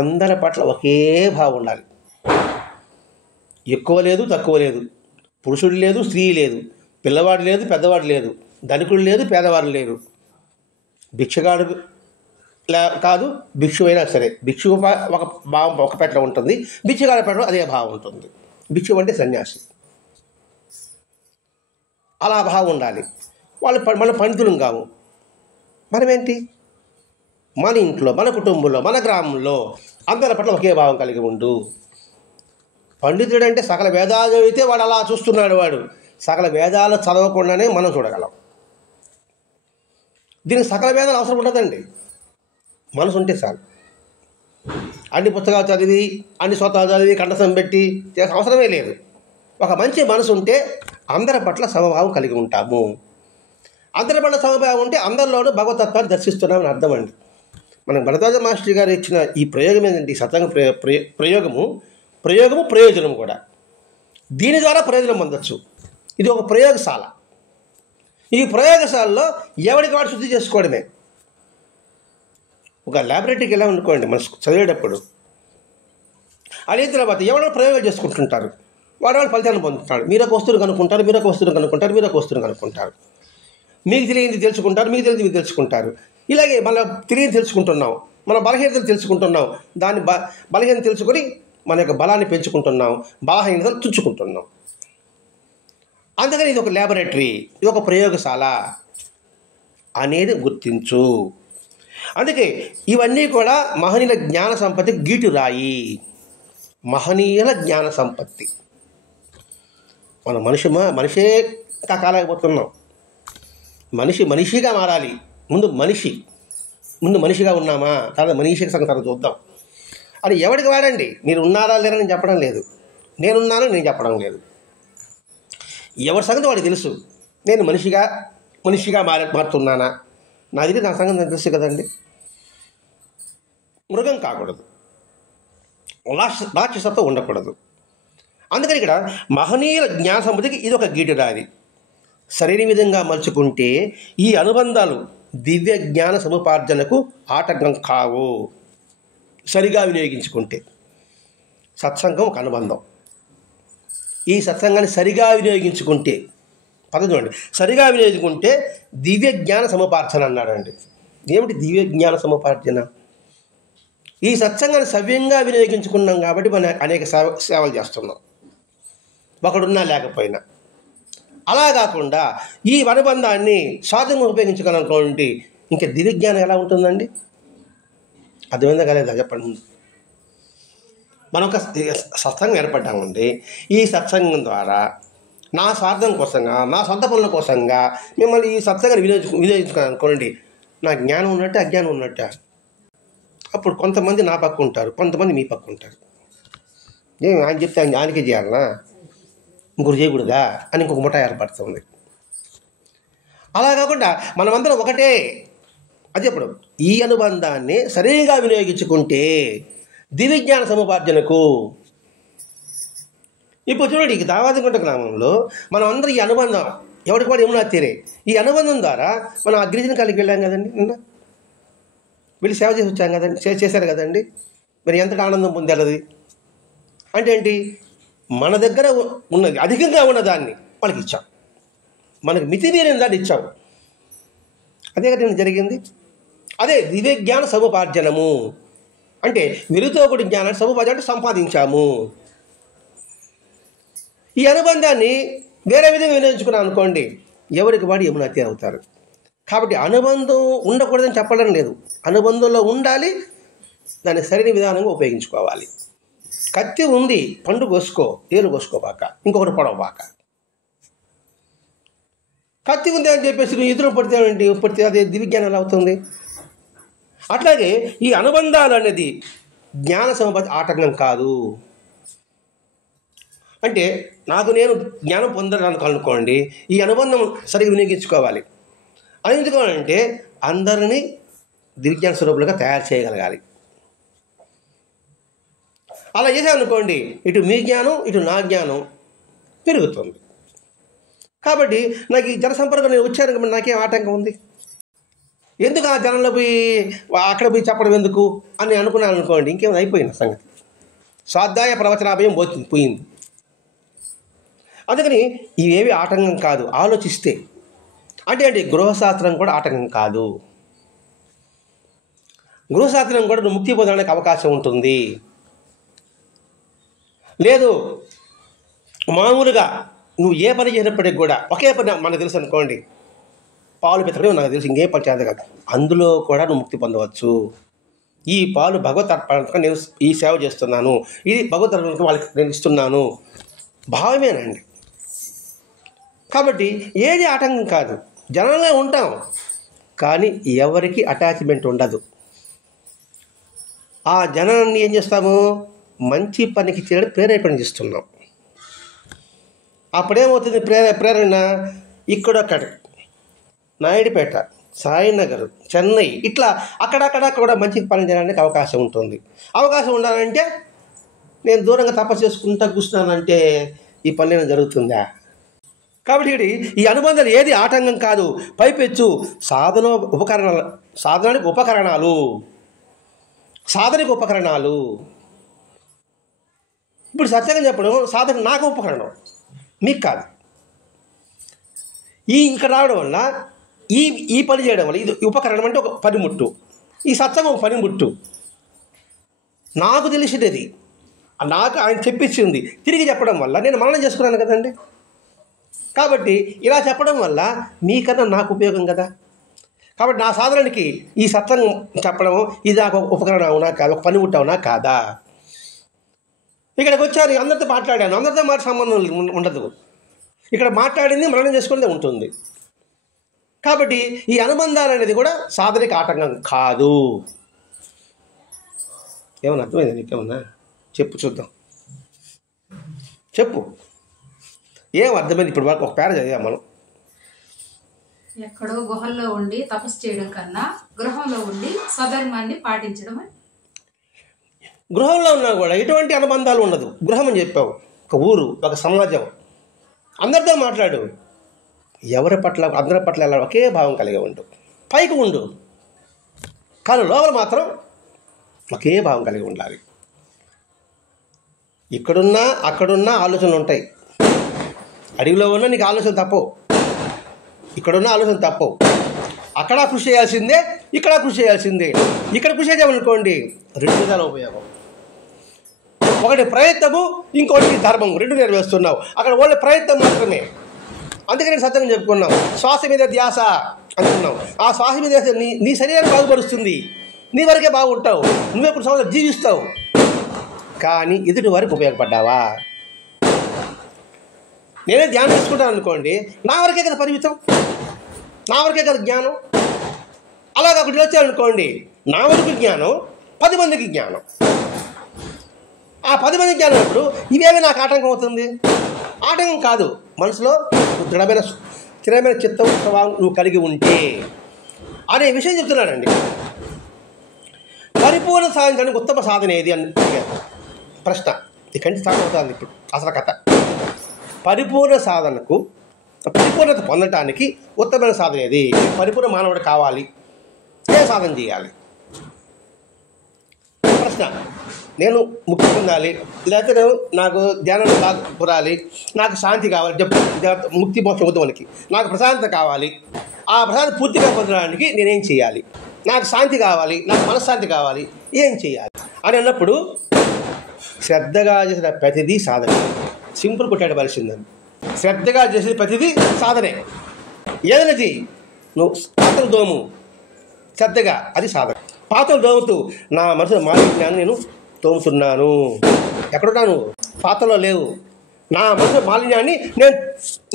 అందరి పట్ల ఒకే భావం ఉండాలి. ఎక్కువ లేదు, తక్కువ లేదు, పురుషుడు లేదు, స్త్రీ లేదు, పిల్లవాడు లేదు, పెద్దవాడు లేదు, ధనికుడు లేదు, పేదవాడు లేరు, భిక్షగాడు కాదు, భిక్షు అయినా సరే. భిక్షు ఒక భావం ఒక పెట్ల ఉంటుంది, భిక్షగాడి పెట్ల అదే భావం ఉంటుంది. భిక్షు అంటే సన్యాసి. అలా భావం ఉండాలి. మన పండితులం కావు. మనమేంటి? మన ఇంట్లో, మన కుటుంబంలో, మన గ్రామంలో అందరి పట్ల ఒకే భావం కలిగి ఉండు. పండితుడు అంటే సకల వేదాలు చదివితే వాడు అలా చూస్తున్నాడు. వాడు సకల వేదాలు చదవకుండానే మనం చూడగలం. దీనికి సకల వేదాలు అవసరం ఉండదండి. మనసు ఉంటే చాలు. అన్ని పుస్తకాలు చదివి, అన్ని స్తోత్రాలు చదివి, కంఠసం పెట్టి అవసరమే లేదు. ఒక మంచి మనసు ఉంటే అందరి పట్ల సమభావం కలిగి ఉంటాము. అందరి పట్ల సమభావం ఉంటే అందరిలోనూ భగవతత్వాన్ని దర్శిస్తున్నామని అర్థం అండి. మనం భరద్వాజ మాస్టర్ గారు ఇచ్చిన ఈ ప్రయోగం ఏంటంటే, ఈ సత్సంగ ప్రయోగము ప్రయోజనం కూడా. దీని ద్వారా ప్రయోజనం పొందొచ్చు. ఇది ఒక ప్రయోగశాల. ఈ ప్రయోగశాలలో ఎవరికి వాడు శుద్ధి చేసుకోవడమే. ఒక ల్యాబొరేటరీకి ఎలా అనుకోండి, మనం చదివేటప్పుడు అదే తర్వాత ఎవరో ప్రయోగాలు చేసుకుంటుంటారు. వాడు ఫలితాన్ని పొందుతాడు. మీరొక వస్తువును కనుక్కుంటారు, మీకు తెలియంది తెలుసుకుంటారు, మీకు తెలియదు మీరు తెలుసుకుంటారు. ఇలాగే మన తెలియని తెలుసుకుంటున్నాం, మన బలహీనతలు తెలుసుకుంటున్నాం, దాన్ని బలహీనత తెలుసుకొని మన యొక్క బలాన్ని పెంచుకుంటున్నాం, బలహీనతలు తుంచుకుంటున్నాం. అందుకని ఇది ఒక ల్యాబొరేటరీ, ఇది ఒక ప్రయోగశాల అనేది గుర్తించు. అందుకే ఇవన్నీ కూడా మహనీయుల జ్ఞాన సంపత్తి గీటు రాయి. మహనీయుల జ్ఞాన సంపత్తి. మన మనిషే కాలేకపోతున్నాం. మనిషిగా మారాలి. ముందు మనిషిగా ఉన్నామా, తర్వాత మనిషికి సంగతి చూద్దాం. అది ఎవరికి వాడండి. మీరు ఉన్నారా లేరని నేను చెప్పడం లేదు, నేనున్నానని నేను చెప్పడం లేదు. ఎవరి సంగతి వాడికి తెలుసు. నేను మనిషిగా మారుతున్నానా, నాది నా సంగతి నాకు తెలుసు కదండి. మృగం కాకూడదు, రాక్షసత్వం ఉండకూడదు. అందుకని ఇక్కడ మహనీయుల జ్ఞాన సంపత్తికి ఇది ఒక గీటురాది. సరైన విధంగా మలుచుకుంటే ఈ అనుబంధాలు దివ్య జ్ఞాన సముపార్జనకు ఆటంకం కావు. సరిగా వినియోగించుకుంటే సత్సంగం ఒక అనుబంధం. ఈ సత్సంగాన్ని సరిగా వినియోగించుకుంటే, పదం చూడండి, సరిగా వినియోగించుకుంటే దివ్య జ్ఞాన సముపార్జన అన్నాడండి. ఏమిటి దివ్య జ్ఞాన సముపార్జన? ఈ సత్సంగాన్ని సవ్యంగా వినియోగించుకున్నాం కాబట్టి మనం అనేక సేవలు చేస్తున్నాం. ఒకడున్నా లేకపోయినా. అలా కాకుండా ఈ అనుబంధాన్ని స్వాతంగా ఉపయోగించుకోవాలనుకోండి, ఇంకా దివ్యజ్ఞానం ఎలా ఉంటుందండి? అర్థమైందా కాలేదా చెప్పండి. మనం ఒక సత్సంగం ఏర్పడ్డామండి. ఈ సత్సంగం ద్వారా నా స్వార్థం కోసంగా, నా సొంత పనుల కోసంగా మిమ్మల్ని ఈ సత్సంగాన్ని వినియోగించుకోవాలనుకోండి, నా జ్ఞానం ఉన్నట్టే అజ్ఞానం ఉన్నట్టే. అప్పుడు కొంతమంది నా పక్క ఉంటారు, కొంతమంది మీ పక్క ఉంటారు. ఏమి ఆయన చెప్తే ఆయనకే చేయాలనా, ఇంకొకరు చేయకూడదా అని ఇంకొక ముఠా ఏర్పడుతుంది. అలా కాకుండా మనమందరం ఒకటే. అది ఇప్పుడు ఈ అనుబంధాన్ని సరిగా వినియోగించుకుంటే దివ్యజ్ఞాన సముపార్జనకు. ఇప్పుడు చూడండి, ఈ దావాదిగుంట గ్రామంలో మనం అందరం ఈ అనుబంధం ఎవరికి వాడు ఏమన్నా తీరే, ఈ అనుబంధం ద్వారా మనం ఆ గిరిజన కాలికి వెళ్ళాం కదండి, నిన్న వెళ్ళి సేవ చేసి వచ్చాం కదండి, చేశారు కదండి. మరి ఎంతటి ఆనందం పొందారు అది? అంటే ఏంటి? మన దగ్గర ఉన్నది అధికంగా ఉన్నదాన్ని వాళ్ళకి ఇచ్చాం, మనకు మితిమీరిన దాన్ని ఇచ్చాం. అదే కదా జరిగింది. అదే దివ్యజ్ఞాన సముపార్జనము అంటే వెలుతో కూడిన జ్ఞానాన్ని సముపార్జన అంటే సంపాదించాము. ఈ అనుబంధాన్ని వేరే విధంగా వినియోగించుకున్నాం అనుకోండి, ఎవరికి వాడు యమునా తీరు అవుతారు. కాబట్టి అనుబంధం ఉండకూడదని చెప్పడం లేదు, అనుబంధంలో ఉండాలి, దాన్ని సరైన విధానంగా ఉపయోగించుకోవాలి. కత్తి ఉంది, పండు కోసుకో, ఏలు కోసుకోబాక, ఇంకొకటి పొడవబాక. కత్తి ఉంది అని చెప్పేసి నువ్వు ఇతరులు పడితే అదే దివ్యజ్ఞానం ఎలా అవుతుంది? అట్లాగే ఈ అనుబంధాలు అనేది జ్ఞాన సముపార్జన ఆటంకం కాదు. అంటే నాకు నేను జ్ఞానం పొందడానికి అనుకోండి, ఈ అనుబంధం సరిగ్గా వినియోగించుకోవాలి. అది ఎందుకోవాలంటే అందరినీ దివ్యజ్ఞాన స్వరూపులుగా తయారు చేయగలగాలి. అలా చేశామనుకోండి, ఇటు మీ జ్ఞానం ఇటు నా జ్ఞానం పెరుగుతుంది. కాబట్టి నాకు ఈ జన సంపర్కం నేను వచ్చాను, నాకేం ఆటంకం ఉంది? ఎందుకు ఆ జనంలో పోయి అక్కడ పోయి చెప్పడం ఎందుకు అని అనుకున్నాను అనుకోండి, ఇంకేమైనా అయిపోయింది సంగతి. స్వాధ్యాయ ప్రవచనాభయం పోయింది. అందుకని ఇవేవి ఆటంకం కాదు, ఆలోచిస్తే. అంటే గృహశాస్త్రం కూడా ఆటంకం కాదు. గృహశాస్త్రం కూడా నువ్వు ముక్తి పొందడానికి అవకాశం ఉంటుంది. లేదు మామూలుగా నువ్వు ఏ పని చేసినప్పటికి కూడా ఒకే పని మనకు తెలుసు అనుకోండి, పాలు పెతకడం నాకు తెలుసు, ఇంకేం పని చేయాలి కాదు, అందులో కూడా నువ్వు ముక్తి పొందవచ్చు. ఈ పాలు భగవత్ అర్పణకు నేను ఈ సేవ చేస్తున్నాను, ఇది భగవత్ అర్పణకు వాళ్ళకి నేను ఇస్తున్నాను భావమేనండి. కాబట్టి ఏది ఆటంకం కాదు, జనంలో ఉంటాం కానీ ఎవరికి అటాచ్మెంట్ ఉండదు. ఆ జనాన్ని ఏం చేస్తాము, మంచి పనికి చేయడం ప్రేరేపణ చేస్తున్నాం. అప్పుడేమవుతుంది ప్రేరణ? ఇక్కడొక్కడ నాయుడుపేట, సాయినగర్, చెన్నై, ఇట్లా అక్కడక్కడ కూడా మంచి పని చేయడానికి అవకాశం ఉంటుంది. అవకాశం ఉండాలంటే నేను దూరంగా తపస్సు చేసుకుంటా కూర్చున్నానంటే ఈ పని జరుగుతుందా? కాబట్టి ఈ అనుబంధాలు ఏది ఆటంకం కాదు, పైపెచ్చు సాధనానికి ఉపకరణాలు. ఇప్పుడు సత్యంగా చెప్పడం సాధన నాకు ఉపకరణం, మీకు కాదు. ఇక్కడ రావడం వల్ల ఈ పని చేయడం వల్ల ఇది ఉపకరణం అంటే ఒక పనిముట్టు, ఈ సత్సంగం ఒక పనిముట్టు. నాకు తెలిసినది నాకు ఆయన చెప్పించింది తిరిగి చెప్పడం వల్ల నేను మననం చేసుకున్నాను కదండి. కాబట్టి ఇలా చెప్పడం వల్ల మీకన్నా నాకు ఉపయోగం కదా. కాబట్టి నా సాధనకి ఈ సత్సంగం చెప్పడం ఇది నాకు ఒక ఉపకరణం అవునా కాదు, ఒక పనిముట్టు అవునా కాదా? ఇక్కడికి వచ్చాను, అందరితో మాట్లాడాను, అందరితో మాట సంబంధం ఉండదు. ఇక్కడ మాట్లాడింది మననం చేసుకునేది ఉంటుంది. కాబట్టి ఈ అనుబంధాలు అనేది కూడా సాధనకి ఆటంకం కాదు. ఏమన్నా అర్థమైంది నీకేమన్నా? చెప్పు చూద్దాం, చెప్పు ఏం అర్థమైంది? ఇప్పుడు వరకు ఒక పేర చదివాం మనం. ఎక్కడో గుహల్లో ఉండి తపస్సు చేయడం కన్నా గృహంలో ఉండి స్వధర్మాన్ని పాటించడం. గృహంలో ఉన్నా కూడా ఎటువంటి అనుబంధాలు ఉండదు. గృహం అని చెప్పావు, ఒక ఊరు, ఒక సమాజం, అందరితో మాట్లాడు, అందరి పట్ల ఎలా ఒకే భావం కలిగి ఉండు, పైకి ఉండు, కానీ లోపల మాత్రం ఒకే భావం కలిగి ఉండాలి. ఇక్కడున్నా అక్కడున్నా ఆలోచనలు ఉంటాయి. అడవిలో ఉన్నా నీకు ఆలోచన తప్పవు, ఇక్కడున్న ఆలోచన తప్పవు. అక్కడ కృషి చేయాల్సిందే, ఇక్కడ కృషి చేయాల్సిందే. ఇక్కడ కృషి చేయాలనుకోండి 2 విధాల ఉపయోగం. ఒకటి ప్రయత్నము, ఇంకోటి ధర్మము, రెండు నెరవేరుస్తున్నావు. అక్కడ ఓన్లీ ప్రయత్నం మాత్రమే. అందుకని సత్యం చెప్పుకున్నాం, శ్వాస మీద ధ్యాస అనుకున్నాం. ఆ శ్వాస మీద ధ్యాస నీ శరీరాన్ని బాగుపరుస్తుంది, నీ వరకే బాగుంటావు, నువ్వెప్పుడు సంవత్సరం జీవిస్తావు. కానీ ఎదుటి వరకు ఉపయోగపడ్డావా? నేనే ధ్యానం చేసుకుంటాను అనుకోండి, నా వరకే కదా పరిమితం, నా వరకే కదా జ్ఞానం. అలాగ ఒకటి వచ్చారనుకోండి, నా వరకు జ్ఞానం 10 మందికి జ్ఞానం. ఆ 10 మంది జ్ఞానం అప్పుడు ఇవేమి నాకు ఆటంకం అవుతుంది? ఆటంకం కాదు. మనసులో స్థిరమైన చిత్తం నువ్వు కలిగి ఉంటే అనే విషయం చెప్తున్నాడండి. పరిపూర్ణ సాధించడానికి ఉత్తమ సాధన ఏది అని ప్రశ్న ఇక్కడి స్టార్ట్ అవుతుంది. ఇప్పుడు అసలు కథ పరిపూర్ణత పొందటానికి ఉత్తమైన సాధన ఏది? పరిపూర్ణ మానవుడు కావాలి, ఏ సాధన చేయాలి? ప్రశ్న. నేను ముక్తి పొందాలి, లేకపోతే నాకు ధ్యానం పురాలి, నాకు శాంతి కావాలి, ముక్తి మోక్షం వద్దు మనకి, నాకు ప్రశాంతత కావాలి, ఆ ప్రశాంతత పూర్తిగా పొందడానికి నేనేం చేయాలి? నాకు శాంతి కావాలి, నాకు మనశ్శాంతి కావాలి, ఏం చేయాలి అని అన్నప్పుడు శ్రద్ధగా చేసిన ప్రతిదీ సాధనే. సింపుల్ కొట్టాడు పరిచిందని. శ్రద్ధగా చేసిన ప్రతిదీ సాధనే. ఏదైనా చెయ్యి, నువ్వు పాత్రలు దోము శ్రద్ధగా, అది సాధన. పాత్రలు దోముతూ నా మనసులో మాలిన్యాన్ని నేను తోముతున్నాను. ఎక్కడున్నాను? పాత్రలో లేవు. నా మనసులో మాలిన్యాన్ని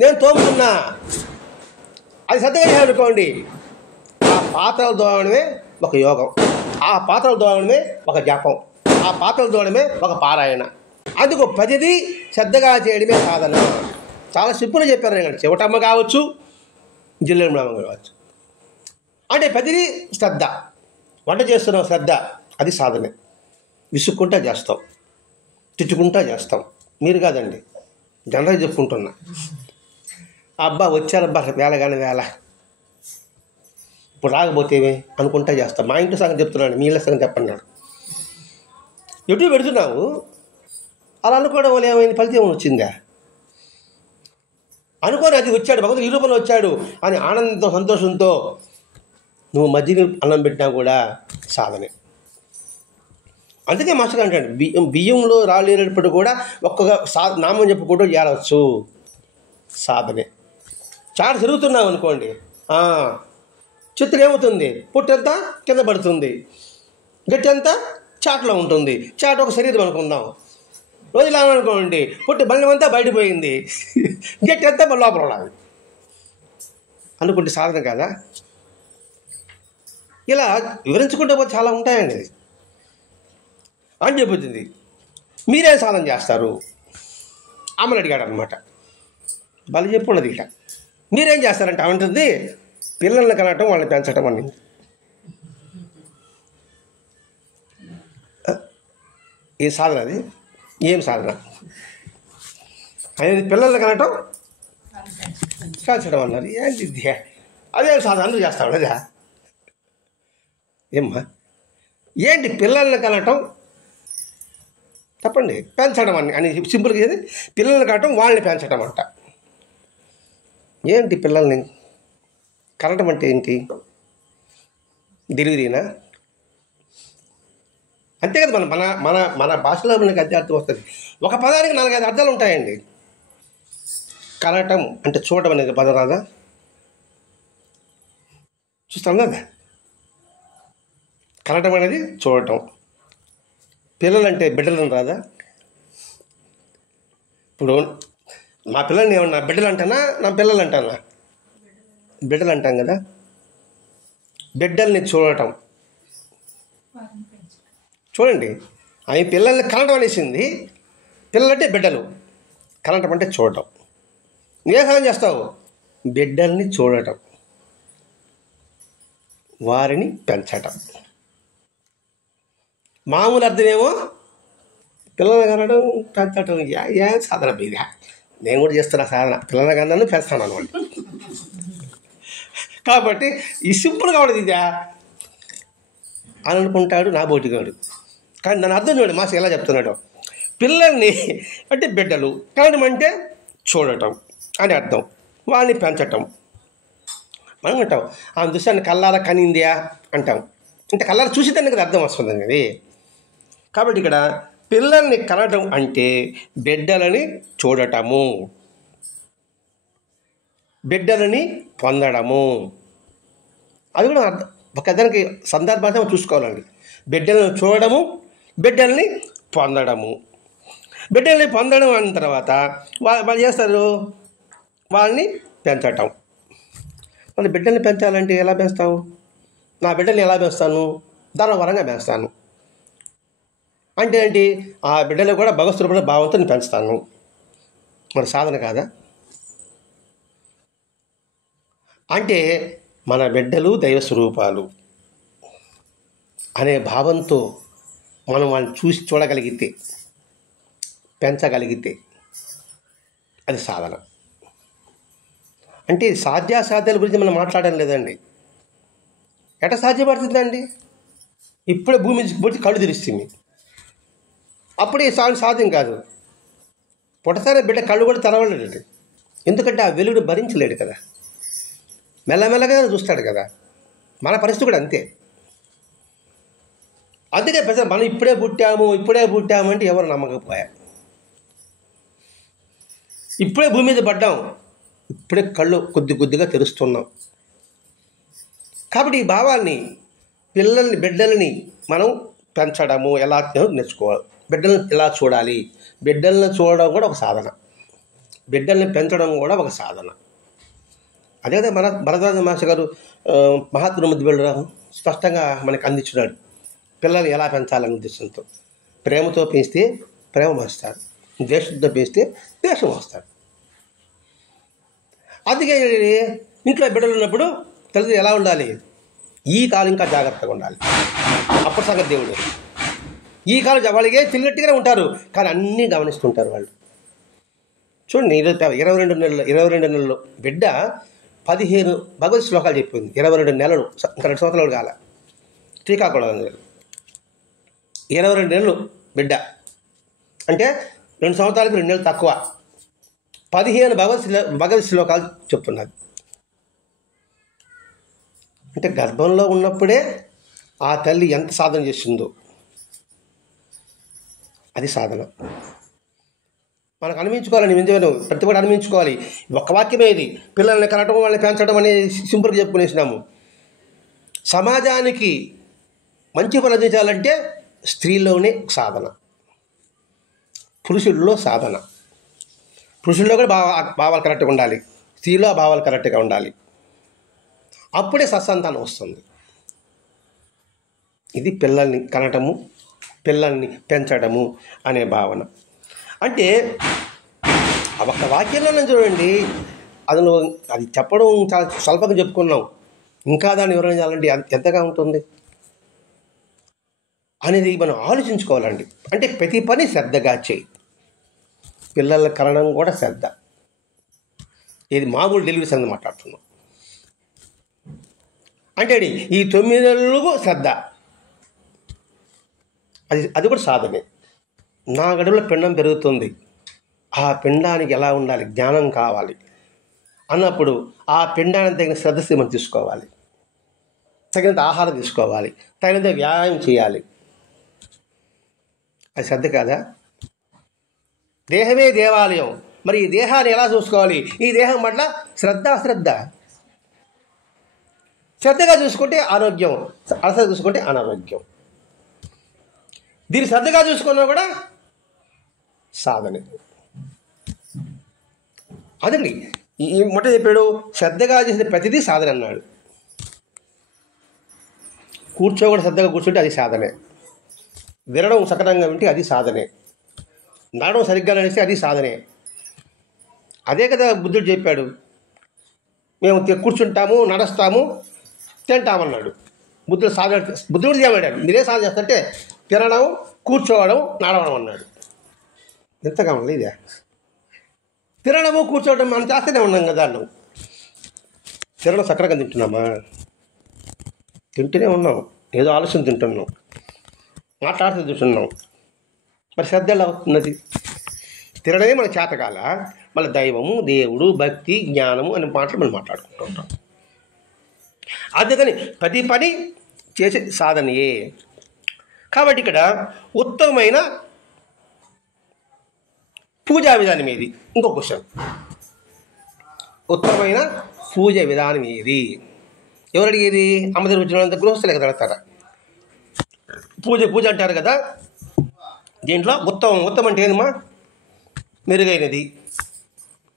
నేను తోముతున్నా, అది శ్రద్ధగా చేయాలనుకోండి. ఆ పాత్రలు దోమడమే ఒక యోగం, ఆ పాత్రలు దోమడమే ఒక జపం, ఆ పాత్రలు దోమడమే ఒక పారాయణ. అందుకు ప్రతిదీ శ్రద్ధగా చేయడమే సాధన. చాలా సింపుల్గా చెప్పారు. నేను చెవటమ్మ కావచ్చు, జిల్లెమ్మ కావచ్చు. అంటే ప్రతిదీ శ్రద్ధ. వంట చేస్తున్నాం, శ్రద్ధ, అది సాధనే. విసుక్కుంటా చేస్తాం, తిట్టుకుంటా చేస్తాం. మీరు కాదండి, జనరల్గా చెప్పుకుంటున్నా. అబ్బా వచ్చారబ్బా వేళ కానీ వేళ, ఇప్పుడు రాకపోతేమే అనుకుంటా చేస్తాం. మా ఇంట్లో సగం చెప్తున్నాడు, మీ ఇళ్ళ సగం చెప్పండి. ఎటు పెడుతున్నావు అలా అనుకోవడం వల్ల ఏమైంది? ఫలితం వచ్చిందా? అనుకోని అది వచ్చాడు, భగవంతుడు ఈ రూపంలో వచ్చాడు అని ఆనందంతో సంతోషంతో నువ్వు మధ్యని అన్నం పెట్టినా కూడా సాధనే. అందుకే మాస్టర్ అంటాడు, బియ్యంలో రాలేనప్పుడు కూడా ఒక్కొక్క నామం చెప్పుకుంటూ చేరవచ్చు, సాధనే. చాట తిరుగుతున్నావు అనుకోండి, చిత్రం ఏమవుతుంది? పుట్టంతా కింద పడుతుంది, గట్టి అంతా చాట్లో ఉంటుంది. చాట ఒక శరీరం అనుకుందాం. రోజు ఇలా అనుకోండి, పుట్టి బలం అంతా బయటపోయింది, గట్టి అంతా లోపల ఉండాలి అనుకుంటే సాధన కదా. ఇలా వివరించుకుంటే పోతే చాలా ఉంటాయండి అని చెబుతుంది. మీరేం సాధన చేస్తారు అమ్మని అడిగాడు అనమాట. వాళ్ళు చెప్పున్నది ఇక మీరేం చేస్తారంటే అమంటుంది, పిల్లల్ని కనటం, వాళ్ళని పెంచటం అని. ఏ సాధన అది? ఏం సాధన అనేది? పిల్లల్ని కనటం, పెంచడం అన్నారు. ఏంటి అదే సాధన అందరూ చేస్తాడు అదే. ఏమ్మా ఏంటి పిల్లల్ని కనటం, చెప్పండి, పెంచడం అని సింపుల్గా ఏది? పిల్లల్ని కనటం, వాళ్ళని పెంచడం అంట. ఏంటి పిల్లల్ని కనటం అంటే ఏంటి? డెలివరీనా? అంతే కదా. మన మన మన భాషలో మనకి అదే అర్థం వస్తుంది. ఒక పదానికి 4-5 అర్థాలు ఉంటాయండి. కనటం అంటే చూడటం అనేది పదం రాదా? చూస్తాం కదా. కనటం అనేది చూడటం. పిల్లలంటే బిడ్డలను రాదా? ఇప్పుడు మా పిల్లల్ని ఏమన్నా బిడ్డలు అంటానా, నా పిల్లలు అంటానా? బిడ్డలు అంటాం కదా. బిడ్డల్ని చూడటం, చూడండి, అవి పిల్లల్ని కనటం అనేసింది. పిల్లలంటే బిడ్డలు, కనటం అంటే చూడటం. నువ్వే సాధన చేస్తావు? బిడ్డల్ని చూడటం, వారిని పెంచటం. మామూలు అర్థమేమో పిల్లల్ని కనడం, పెంచటం. ఏ సాధన ఇదా? నేను కూడా చేస్తున్నా సాధన, పిల్లల్ని కన్నాను, పెంచుతాను అనమాట. కాబట్టి ఈ సింపుల్గా ఉండదు ఇదా అని అనుకుంటాడు నా బోటిగాడు. కానీ దాని అర్థం చూడండి మాస్టర్ ఎలా చెప్తున్నాడు. పిల్లల్ని అంటే బిడ్డలు, కనడం అంటే చూడటం అని అర్థం, వాళ్ళని పెంచటం. మనం అంటాం ఆ దృశ్యాన్ని కళ్ళారా కనిందా అంటాం. అంటే కళ్ళారా చూసి దానికి అర్థం వస్తుంది అది. కాబట్టి ఇక్కడ పిల్లల్ని కనటం అంటే బిడ్డలని చూడటము, బిడ్డలని పొందడము. అది కూడా ఒక దానికి సందర్భాన్ని చూసుకోవాలండి. బిడ్డలను చూడడము, బిడ్డల్ని పొందడము. బిడ్డల్ని పొందడం అన్న తర్వాత వాళ్ళు చేస్తారు, వాళ్ళని పెంచటం. మన బిడ్డల్ని పెంచాలంటే ఎలా పెంచుతాము? నా బిడ్డల్ని ఎలా పెంచుతాను? ధర్మపరంగా పెంచుతాను. అంటే ఏంటి? ఆ బిడ్డలు కూడా భగవద్స్వరూప భావంతో నేను పెంచుతాను. మరి సాధన కాదా? అంటే మన బిడ్డలు దైవ స్వరూపాలు అనే భావంతో మనం వాళ్ళని చూడగలిగితే, పెంచగలిగితే అది సాధన. అంటే సాధ్యాసాధ్యాల గురించి మనం మాట్లాడడం లేదండి. ఎట సాధ్యపడుతుందండి? ఇప్పుడే భూమి పుట్టి కళ్ళు తెరిస్తుంది, అప్పుడే సాధ్యం కాదు. పుట్టసారి బిడ్డ కళ్ళు కూడా తెరవలేడు. ఎందుకంటే ఆ వెలుగుడు భరించలేడు కదా, మెల్లమెల్లగా చూస్తాడు కదా. మన పరిస్థితి కూడా అంతే. అందుకే మనం ఇప్పుడే పుట్టాము అంటే ఎవరు నమ్మకపోయారు. ఇప్పుడే భూమి మీద పడ్డాం, ఇప్పుడే కళ్ళు కొద్దిగా తెరుస్తున్నాం. కాబట్టి ఈ భావాన్ని, బిడ్డలని మనం పెంచడము ఎలా నేర్చుకోవాలి. బిడ్డలను ఎలా చూడాలి, బిడ్డలను చూడడం కూడా ఒక సాధన, బిడ్డల్ని పెంచడం కూడా ఒక సాధన. అదే భరద్వాజ మాస్టర్ గారు మహాత్ముని ముద్దుబిళ్ళరావు స్పష్టంగా మనకు అందించినాడు. పిల్లలు ఎలా పెంచాలనే ఉద్దేశంతో. ప్రేమతో పెంచితే ప్రేమ వస్తాడు, ద్వేషంతో పెంచితే ద్వేషం వస్తాడు. అందుకే ఇంట్లో బిడ్డలు ఉన్నప్పుడు తల్లిదండ్రులు ఎలా ఉండాలి? ఈ కాలం ఇంకా జాగ్రత్తగా ఉండాలి. అప్పుడు సంగతి దేవుడు. ఈ కాలం వాళ్ళకే తిన్నట్టుగానే ఉంటారు, కానీ అన్నీ గమనిస్తుంటారు వాళ్ళు. చూడండి, 22 నెలలు బిడ్డ 15 భగవద్ శ్లోకాలు చెప్పింది. 22 నెలలు, ఇంకా 2 సంవత్సరాలు కాల. శ్రీకాకుళం 22 నెలలు బిడ్డ అంటే 2 సంవత్సరాలకు 2 నెలలు తక్కువ. 15 భగవద్ శ్లోకాలు చెప్తున్నది. అంటే గర్భంలో ఉన్నప్పుడే ఆ తల్లి ఎంత సాధన చేస్తుందో అది సాధన. మనకు అనిపించుకోవాలని ప్రతి కూడా అనిపించుకోవాలి. ఒక్క వాక్యమే ఇది. పిల్లల్ని కనటం, వాళ్ళని పెంచడం అనేది సింపుల్గా చెప్పుకునేసినాము. సమాజానికి మంచి పని అందించాలంటే స్త్రీలోనే సాధన, పురుషుల్లో సాధన. పురుషుల్లో కూడా భావాలు కరెక్ట్గా ఉండాలి, స్త్రీలో భావాలు కరెక్ట్గా ఉండాలి. అప్పుడే సత్సంతానం వస్తుంది. ఇది పిల్లల్ని కనటము, పిల్లల్ని పెంచడము అనే భావన. అంటే ఒక్క వాక్యంలో చూడండి, అది చెప్పడం చాలా స్వల్పంగా చెప్పుకున్నాం. ఇంకా దాన్ని వివరణ చేయాలంటే ఎంతగా ఉంటుంది అనేది మనం ఆలోచించుకోవాలండి. అంటే ప్రతి పని శ్రద్ధగా చేయి. పిల్లల కనడం కూడా శ్రద్ధ. ఇది మామూలు డెలివరీ సంగతి మాట్లాడుతున్నాం. అంటే ఈ 9 నెలలకు శ్రద్ధ, అది కూడా సాధనే. నా గడువులో పిండం పెరుగుతుంది, ఆ పిండానికి ఎలా ఉండాలి, జ్ఞానం కావాలి అన్నప్పుడు ఆ పిండానికి తగిన శ్రద్ధ మనం తీసుకోవాలి, తగినంత ఆహారం తీసుకోవాలి, తగినంత వ్యాయామం చేయాలి. అది శ్రద్ధ కాదా? దేహమే దేవాలయం. మరి ఈ దేహాన్ని ఎలా చూసుకోవాలి? ఈ దేహం పట్ల శ్రద్ధ. శ్రద్ధగా చూసుకుంటే ఆరోగ్యం, అశ్రద్ధ చూసుకుంటే అనారోగ్యం. దీన్ని శ్రద్ధగా చూసుకున్నా కూడా సాధనే. అదండి ఈ మొట్ట చెప్పాడు, శ్రద్ధగా చేసిన ప్రతిదీ సాధన అన్నాడు. కూర్చోకుండా శ్రద్ధగా కూర్చుంటే అది సాధనే. వినడం సకటంగా వింటే అది సాధనే. నడడం సరిగ్గా నడిస్తే అది సాధనే. అదే కదా బుద్ధుడు చెప్పాడు, మేము కూర్చుంటాము, నడుస్తాము, తింటామన్నాడు. బుద్ధుడు ఏమన్నాడు? మీరే సాధన చేస్తారంటే తినడం, కూర్చోవడం, నడవడం అన్నాడు. ఎంతగా ఉండాలి ఇదే? తినడము, కూర్చోవడం మనం చేస్తూనే ఉన్నాం కదా. నువ్వు తినడం సక్రంగా తింటున్నామా? తింటూనే ఉన్నాం, ఏదో ఆలోచన తింటున్నాం, మాట్లాడుతూ తింటున్నాం. మరి శ్రద్ధ ఎలా అవుతున్నది? తినడమే మన చేతకాల, మళ్ళీ దైవము, దేవుడు, భక్తి, జ్ఞానము అనే మాటలు మనం మాట్లాడుకుంటూ ఉంటాం. అందుకని ప్రతి పని చేసే సాధనయే. కాబట్టి ఇక్కడ ఉత్తమమైన పూజా విధానం ఏది? ఇంకో క్వశ్చన్. ఉత్తమమైన పూజ విధానం ఏది? ఎవరు అడిగేది? అమ్మ దగ్గర వచ్చినంత గృహస్థులే కదా అడతారా. పూజ అంటారు కదా. దీంట్లో ఉత్తమం అంటే ఏదమ్మా? మెరుగైనది.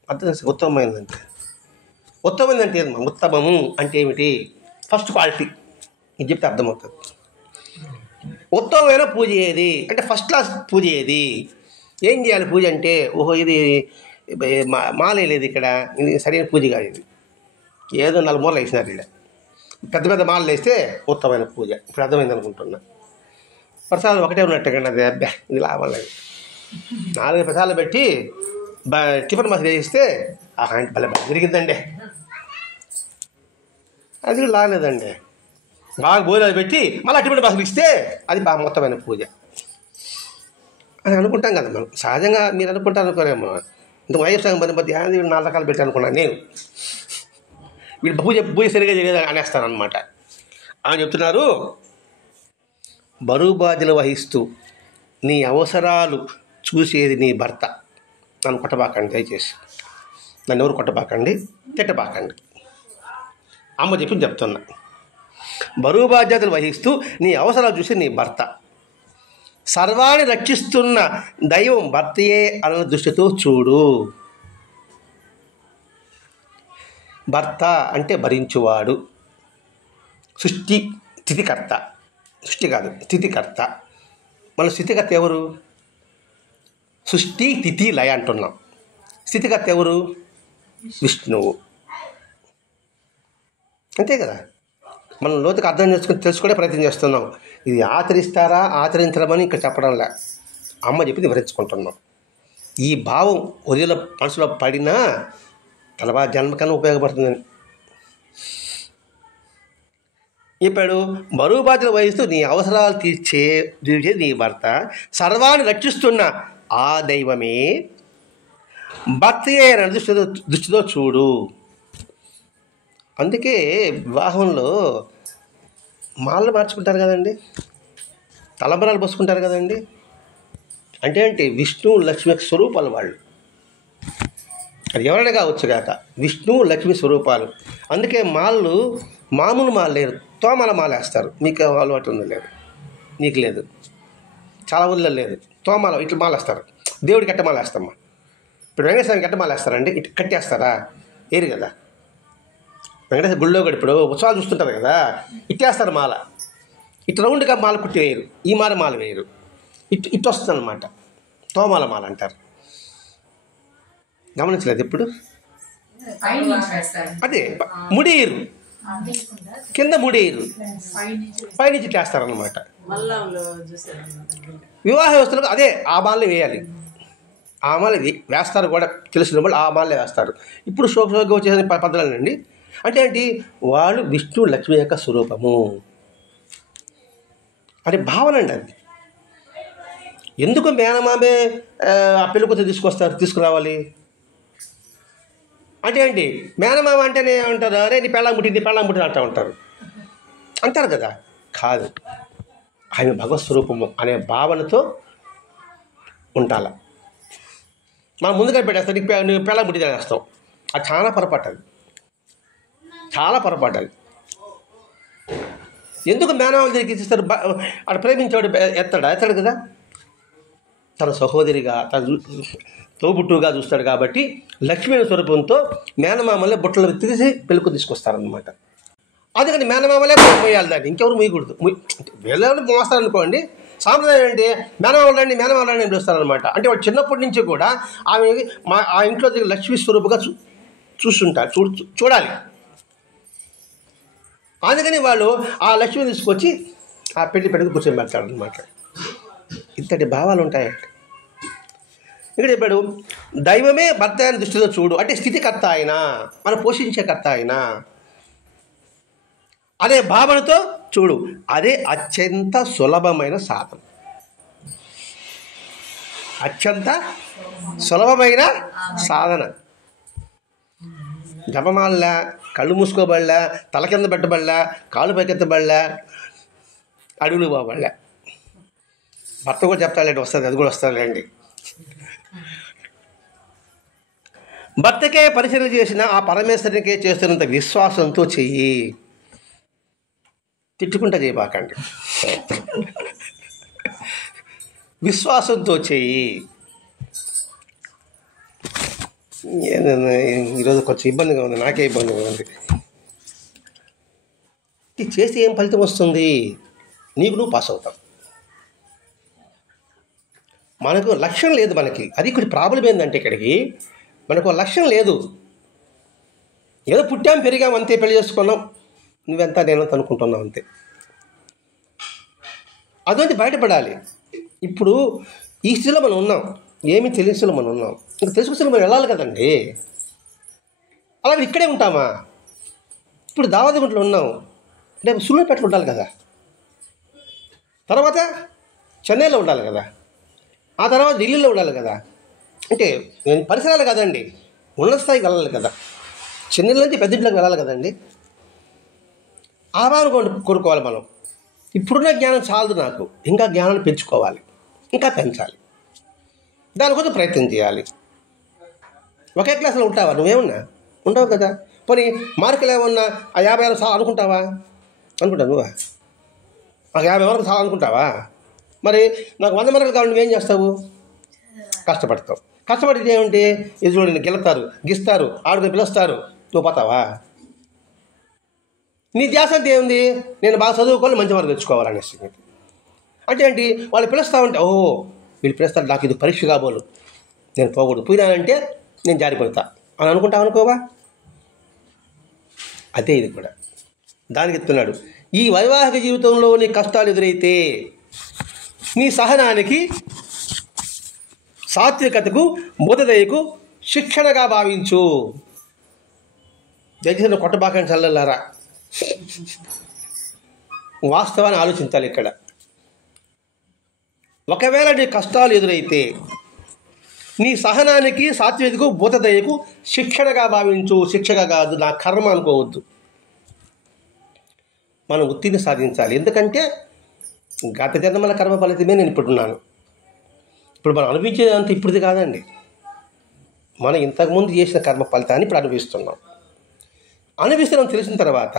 అర్థం ఉత్తమమైనదంటే ఏదమ్మా? ఉత్తమము అంటే ఏమిటి? ఫస్ట్ క్వాలిటీ ఇది చెప్తే అర్థమవుతుంది. ఉత్తమమైన పూజ ఏది అంటే ఫస్ట్ క్లాస్ పూజ ఏది? ఏం చేయాలి పూజ అంటే? ఓహో ఇది మాలే లేదు ఇక్కడ, ఇది సరైన పూజ కాదు, ఇది ఏదో 4 మూలలు వేసినారు. ఇలా పెద్ద పెద్ద మాలలు వేస్తే ఉత్తమమైన పూజ. ఇప్పుడు అర్థమైంది అనుకుంటున్నా. ప్రసాదం ఒకటే ఉన్నట్టు కండి, అది అబ్బా ఇది లాభం లేదు. 4 ప్రసాదాలు పెట్టి టిఫిన్ మసాలా వేస్తే భలే జరిగిందండి, అది కూడా లాగలేదండి. బాగా భోజనాలు పెట్టి మళ్ళీ టిఫిన్ మసాలా ఇస్తే అది బాగా మొత్తమైన పూజ అని అనుకుంటాం కదా మనం. సహజంగా మీరు అనుకుంటారు అనుకోరేమో, ఇంత వైఎస్ఆర్ పది 4 రకాలు పెట్టి అనుకున్నాను నేను. వీళ్ళు పూజ సరిగా చేయలేదు అనేస్తాను అనమాట. అని చెప్తున్నారు, బరువు బాధ్యతలు వహిస్తూ నీ అవసరాలు చూసేది నీ భర్త. నన్ను కొట్టబాకండి దయచేసి, నన్ను ఎవరు కొట్టబాకండి, తిట్టబాకండి. అమ్మ చెప్తున్నా. బరువు బాధ్యతలు వహిస్తూ నీ అవసరాలు చూసి నీ భర్త. సర్వాన్ని రక్షిస్తున్న దైవం భర్తయే అన్న దృష్టితో చూడు. భర్త అంటే భరించువాడు, స్థితికర్త. సృష్టి కాదు, స్థితికర్త. మన స్థితికర్త ఎవరు? సృష్టి తిథి లయ అంటున్నాం. స్థితికర్త ఎవరు? విష్ణువు. అంతే కదా. మనం లోతుగా అర్థం చేసుకుని తెలుసుకునే ప్రయత్నం చేస్తున్నాం. ఇది ఆచరించడమని ఇక్కడ చెప్పడంలే, అమ్మ చెప్పింది వివరించుకుంటున్నాం. ఈ భావం ఒరిలో మనసులో పడినా తర్వాత జన్మకన్నా ఉపయోగపడుతుందని చెప్పాడు. బరువు బాధ్యతలు వహిస్తూ నీ అవసరాలు తీర్చే నీ భర్త, సర్వాన్ని రక్షిస్తున్న ఆ దైవమే భర్తయే అనే దృష్టితో చూడు. అందుకే వివాహంలో మాలలు మార్చుకుంటారు కదండి, తలంబరాలు పోసుకుంటారు కదండి. అంటే విష్ణు లక్ష్మి స్వరూపాలు వాళ్ళు. అది ఎవరైనా కావచ్చు కాక, విష్ణు లక్ష్మి స్వరూపాలు. అందుకే మాలలు మామూలు మాల లేరు, తోమాల మాల వేస్తారు. మీకు అలవాటు ఉంది? లేదు, నీకు లేదు, చాలా ఊళ్ళో లేదు. తోమాల ఇట్లా మాల వేస్తారు. దేవుడికి ఎట్ట మాల వేస్తామ్మా? ఇప్పుడు వెంకటేశ్వరానికి ఎట్ట మాల వేస్తారండి? ఇటు కట్టేస్తారా? ఏరు కదా. వెంకటేశ్వర గుళ్ళో కూడా ఇప్పుడు ఉత్సవాలు చూస్తుంటారు కదా, ఇట్టేస్తారు మాల. ఇటు రౌండ్గా మాల కుట్టి వేయరు, ఈ మాల వేయరు, ఇటు వస్తుంది అనమాట. తోమాల మాల అంటారు. గమనించలేదు ఇప్పుడు? అదే ముడేరు, కింద ముడేరు, పైనుంచి చేస్తారనమాట. వివాహ వ్యవస్థలకు అదే ఆ మాలే వేయాలి. ఆ మాల వేస్తారు కూడా, తెలిసిన వాళ్ళు ఆ మాలే వేస్తారు. ఇప్పుడు షోగా వచ్చేసిన పద్ధతులండి. అంటే ఏంటి? వాళ్ళు విష్ణు లక్ష్మి యొక్క స్వరూపము అనే భావన అండి. అది ఎందుకు మేనమామే ఆ పెళ్ళికూతురు తీసుకురావాలి అంటే ఏంటి? మేనమామ అంటేనే ఏమంటారు? అరే నీ పెళ్ళాం పుట్టింది అంటూ అంటారు కదా. కాదు, ఆమె భగవత్ స్వరూపము అనే భావనతో ఉండాల. మనం ముందుగా పెట్టేస్తాం, నీకు పెళ్ళాం పుట్టింది అనేస్తాం. అది చాలా పొరపాటు. అది ఎందుకు మేనమామ దగ్గరికి ఇస్తారు? అక్కడ ప్రేమించేవాడు ఎత్తాడు కదా. తన సహోదరిగా, తన తోబుట్టుగా చూస్తాడు కాబట్టి లక్ష్మీ స్వరూపంతో మేనమామలే బుట్టలు తీసి పెళ్ళికి తీసుకొస్తారనమాట. అందుకని మేనమామలే పోయాలి, దాన్ని ఇంకెవరు మూయకూడదు. వీళ్ళు మోస్తారనుకోండి. సాంప్రదాయం ఏంటి? మేనమామలండి అని పిలుస్తారనమాట. అంటే వాడు చిన్నప్పటి నుంచి కూడా ఆమె ఆ ఇంట్లో లక్ష్మీ స్వరూపుగా చూడాలి. అందుకని వాళ్ళు ఆ లక్ష్మిని తీసుకొచ్చి ఆ పెళ్లికి కూర్చొని పెడతాడు అనమాట. ఇంతటి భావాలు ఉంటాయండి. ఇక్కడ చెప్పాడు, దైవమే భర్త అని దృష్టితో చూడు. అంటే స్థితికర్త ఆయన, మనం పోషించే కర్త ఆయన అనే భావనతో చూడు. అదే అత్యంత సులభమైన సాధన. అత్యంత సులభమైన సాధన. జపమాలలా, కళ్ళు మూసుకోబడలా, తల కింద పెట్టబడలా, కాళ్ళు పైకెత్తబడలా, అడుగులు పోబడలా. భర్త కూడా చెప్తాలేండి, వస్తుంది, అది కూడా వస్తుందిలేండి. భర్తకే పరిచయం చేసిన ఆ పరమేశ్వరునికే చేస్తున్నంత విశ్వాసంతో చెయ్యి. తిట్టుకుంటా చేయబాకండి, విశ్వాసంతో చెయ్యి. ఈరోజు కొంచెం ఇబ్బందిగా ఉంది, నాకే ఇబ్బందిగా ఉంది. ఇది చేస్తే ఏం ఫలితం వస్తుంది? నీకు నువ్వు పాస్ అవుతావు. మనకు లక్ష్యం లేదు. మనకి అది కొన్ని ప్రాబ్లం ఏంటంటే ఇక్కడికి మనకు లక్ష్యం లేదు. ఏదో పుట్టాం పెరిగాం అంతే, పెళ్లి చేసుకున్నాం, నువ్వెంత నేనంత అనుకుంటున్నావు అంతే. అదొంది బయటపడాలి. ఇప్పుడు ఈ స్థితిలో మనం ఉన్నాం, ఏమీ తెలియని స్థితిలో మనం ఉన్నాం. ఇంకా తెలుసుకునే స్థితిలో మనం వెళ్ళాలి కదండి. అలాగే ఇక్కడే ఉంటామా? ఇప్పుడు దావదగుంట్లో ఉన్నాం అంటే సూళ్ళూరుపేటలో ఉండాలి కదా, తర్వాత చెన్నైలో ఉండాలి కదా, ఆ తర్వాత ఢిల్లీలో ఉండాలి కదా. అంటే పరిసరాలు కదండి, ఉన్నత స్థాయికి వెళ్ళాలి కదా. చెన్నైలో నుంచి పెద్ద ఇంట్లోకి వెళ్ళాలి కదండి. ఆ భావన కోరుకోవాలి మనం. ఇప్పుడున్న జ్ఞానం చాలదు నాకు, ఇంకా జ్ఞానాన్ని పెంచుకోవాలి, ఇంకా పెంచాలి. దానికోసం ప్రయత్నం చేయాలి. ఒకే క్లాసులో ఉంటావా? నువ్వేమన్నా ఉండవు కదా. పోనీ మార్కులు ఏమన్నా ఆ 50 చాలా అనుకుంటావా? అనుకుంటావు నువ్వా? నాకు 50 మార్కులు చాలా అనుకుంటావా? మరి నాకు 100 మార్కులు కావాలి, నువ్వేం చేస్తావు? కష్టపడతావు. కష్టపడితే ఏమిటి? ఇది చూడండి, గెలుస్తారు, గిస్తారు, ఆడుకుని పిలుస్తారు, నువ్వు పోతావా? నీ ధ్యాస అంతా ఏముంది? నేను బాగా చదువుకోవాలి, మంచి మార్కులు తెచ్చుకోవాలనేసి. అంటే ఏంటి? వాళ్ళు పిలుస్తామంటే ఓహో వీళ్ళు పిలుస్తారు, నాకు ఇది పరీక్ష కాబోలు, నేను పోకూడదు, పోయినానంటే నేను జారిపోతా అని అనుకుంటావు అనుకోవా? అదే ఇది కూడా. దానికి చెప్తున్నాడు, ఈ వైవాహిక జీవితంలో నీ కష్టాలు ఎదురైతే నీ సహనానికి, సాత్వికతకు, బోధదయకు శిక్షణగా భావించు. దయచేసి కొట్టబాకని చల్లలారా, వాస్తవాన్ని ఆలోచించాలి ఇక్కడ. ఒకవేళ నీ కష్టాలు ఎదురైతే నీ సహనానికి, సాత్వికతకు, బోధదయకు శిక్షణగా భావించు. శిక్షగా కాదు, నా కర్మ అనుకోవద్దు. మనం ఉత్తిని సాధించాలి. ఎందుకంటే గత జన్మల కర్మ ఫలితమే నేను ఇప్పుడున్నాను. ఇప్పుడు మనం అనుభవించేదంతా ఇప్పుడుది కాదండి, మనం ఇంతకుముందు చేసిన కర్మ ఫలితాన్ని ఇప్పుడు అనుభవిస్తున్నాం. అనుభవిస్తున్నాం తెలిసిన తర్వాత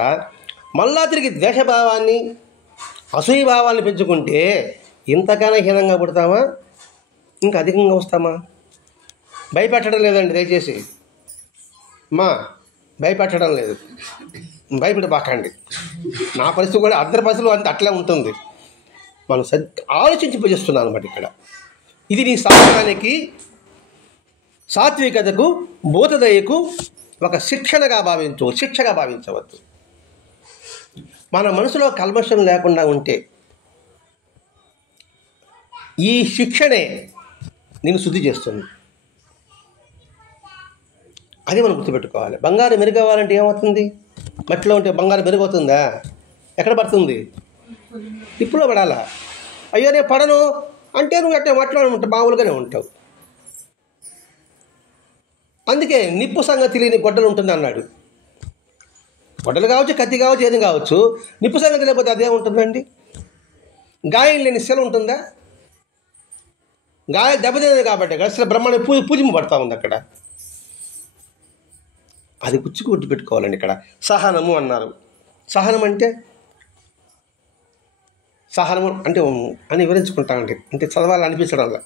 మళ్ళా తిరిగి ద్వేషభావాన్ని, అసూయభావాన్ని పెంచుకుంటే ఇంతకన్నా హీనంగా పుడతామా? ఇంకా అధికంగా వస్తామా? భయపెట్టడం లేదండి దయచేసి, భయపెట్టడం లేదు, భయపడబాకండి. నా పరిస్థితి కూడా అందరి పరిస్థితులు అంత అట్లే ఉంటుంది. మనం ఆలోచించి పూజిస్తున్నాను అన్నమాట ఇక్కడ. ఇది నీ సహనానికి, సాత్వికతకు, బోధదయకు ఒక శిక్షణగా భావించు, శిక్షగా భావించవద్దు. మన మనసులో కల్మషం లేకుండా ఉంటే ఈ శిక్షణే నేను శుద్ధి చేస్తుంది. అది మనం గుర్తుపెట్టుకోవాలి. బంగారం మెరుగవ్వాలంటే ఏమవుతుంది? మట్టిలో ఉంటే బంగారం మెరుగవుతుందా? ఎక్కడ పడుతుంది? నిప్పులో పడాలా? అయ్యో నేను పడను అంటే నువ్వు అట్టే మట్టిలో ఉంటావు, మామూలుగానే ఉంటావు. అందుకే నిప్పు సంగతి తెలియని గొడ్డలు ఉంటుంది అన్నాడు. గొడ్డలు కావచ్చు, కత్తి కావచ్చు, ఏది కావచ్చు, నిప్పు సంగతి లేకపోతే అదే ఉంటుందండి. గాయం లేని శిల ఉంటుందా? గాయం దెబ్బతినది కాబట్టి అక్కడ శిల బ్రహ్మాండ పూజింపబడతా ఉంది అక్కడ. అది గుర్తుపెట్టుకోవాలండి. ఇక్కడ సహనము అన్నారు. సహనం అంటే అని వివరించుకుంటామండి, అంటే చదవాలని అనిపించడం వల్ల.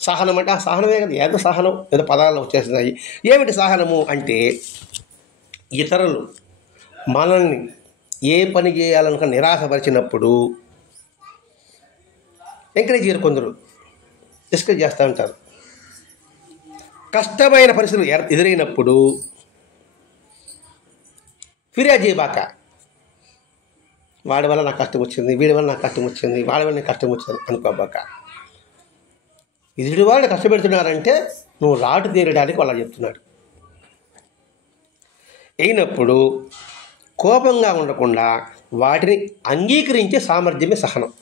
సహనం అంటే ఆ సహనమే కదా, ఏదో సహనం ఏదో పదాల్లో వచ్చేస్తున్నాయి. ఏమిటి సహనము అంటే ఇతరులు మనల్ని ఏ పని చేయాలనుకున్న నిరాశపరిచినప్పుడు ఎంకరేజ్ చేయరు, కొందరు డిస్కరేజ్ చేస్తూ ఉంటారు. కష్టమైన పరిస్థితులు ఎదురైనప్పుడు ఫిర్యాదు చేయబాక. వాడి వల్ల నాకు కష్టం వచ్చింది, వీడి వల్ల నాకు కష్టం వచ్చింది, వాడి వల్ల నాకు కష్టం వచ్చింది అనుకోబాక. ఎదుటి వాళ్ళు కష్టపెడుతున్నారంటే నువ్వు రాటు తీరడానికి వాళ్ళు చెప్తున్నాడు. అయినప్పుడు కోపంగా ఉండకుండా వాటిని అంగీకరించే సామర్థ్యమే సహనం.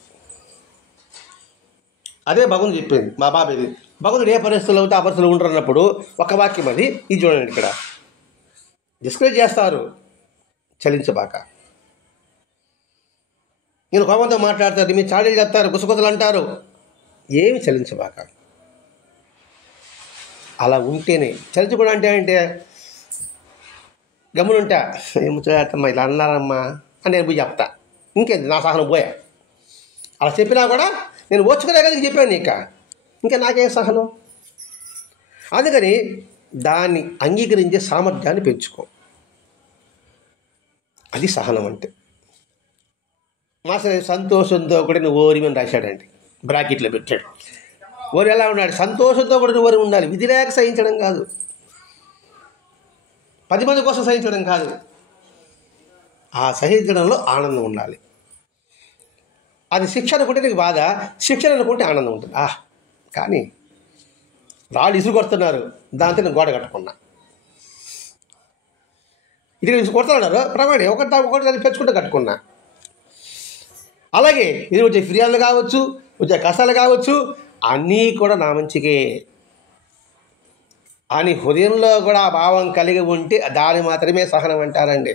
అదే భగవంతుడు చెప్పింది మా బాబాది. భగవంతుడు ఏ పరిస్థితులు అవుతే ఆ పరిస్థితులు ఉండరు అన్నప్పుడు ఒక వాక్యం అది. ఇది చూడండి, ఇక్కడ డిస్కరేజ్ చేస్తారు, చలించబాక. నేను కోపంతో మాట్లాడతారు, మీరు చాడీలు చెప్తారు, గుసగుసలు అంటారు, ఏమి చలించబాక. అలా ఉంటేనే చరించకుండా అంటే గమ్మునుంటా ఏమో చేస్తమ్మా ఇలా అన్నారమ్మా అని నేను పోయి చెప్తా. ఇంకేంది నా సహనం పోయా. అలా చెప్పినా కూడా నేను ఓర్చుకునే కదా చెప్పాను ఇంకా నాకేం సహనం. అందుకని దాన్ని అంగీకరించే సామర్థ్యాన్ని పెంచుకో. అది సహనం అంటే. మాస్టర్ సంతోషంతో కూడా నువ్వు ఓరిమని రాశాడండి, బ్రాకెట్లో పెట్టాడు. ఓరి ఎలా ఉన్నాడు? సంతోషంతో కూడా నువ్వు ఓరి ఉండాలి. విధి లేక సహించడం కాదు, 10 మంది కోసం సహించడం కాదు. ఆ సహించడంలో ఆనందం ఉండాలి. అది శిక్ష అనుకుంటే నీకు బాధ, శిక్షణ అనుకుంటే ఆనందం ఉంటుంది. కానీ రాళ్ళు ఇసురు కొడుతున్నారు, దాంతో నేను గోడ కట్టుకున్నా. ఇది ఇసురు కొడుతున్నారు ప్రమాణి ఒకటి పెంచుకుంటే కట్టుకున్నా. అలాగే ఇది వచ్చే ఫిర్యాదులు కావచ్చు, వచ్చే కష్టాలు కావచ్చు, అన్నీ కూడా నా మంచికే అని హృదయంలో కూడా ఆ భావం కలిగి ఉంటే దాన్ని మాత్రమే సహనం అంటారండి.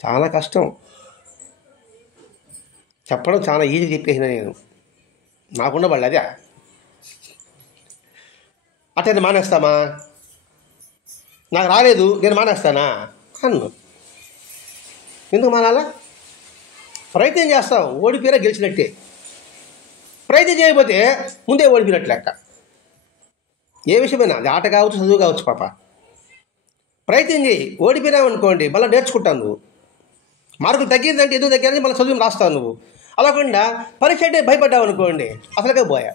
చాలా కష్టం చెప్పడం, చాలా ఈజీ చెప్పేసిన నేను. నాకున్న వాళ్ళు అదే అట్లా మానేస్తామా? నాకు రాలేదు నేను మానేస్తానా అన్ను. ఎందుకు మానాలా? ప్రయత్నం చేస్తాం, ఓడిపోయినా గెలిచినట్టే. ప్రయత్నం చేయకపోతే ముందే ఓడిపోయినట్టు లెక్క. ఏ విషయమైనా అది ఆట కావచ్చు, చదువు కావచ్చు. పాప ప్రయత్నం చేయి. ఓడిపోయినావు అనుకోండి మళ్ళీ నేర్చుకుంటాను. నువ్వు మార్కులు తగ్గిందంటే ఎందుకు తగ్గాలని మళ్ళీ చదువుని రాస్తావు. నువ్వు అలా కాకుండా పరీక్ష అంటే భయపడ్డావు అనుకోండి అసలుగా పోయా.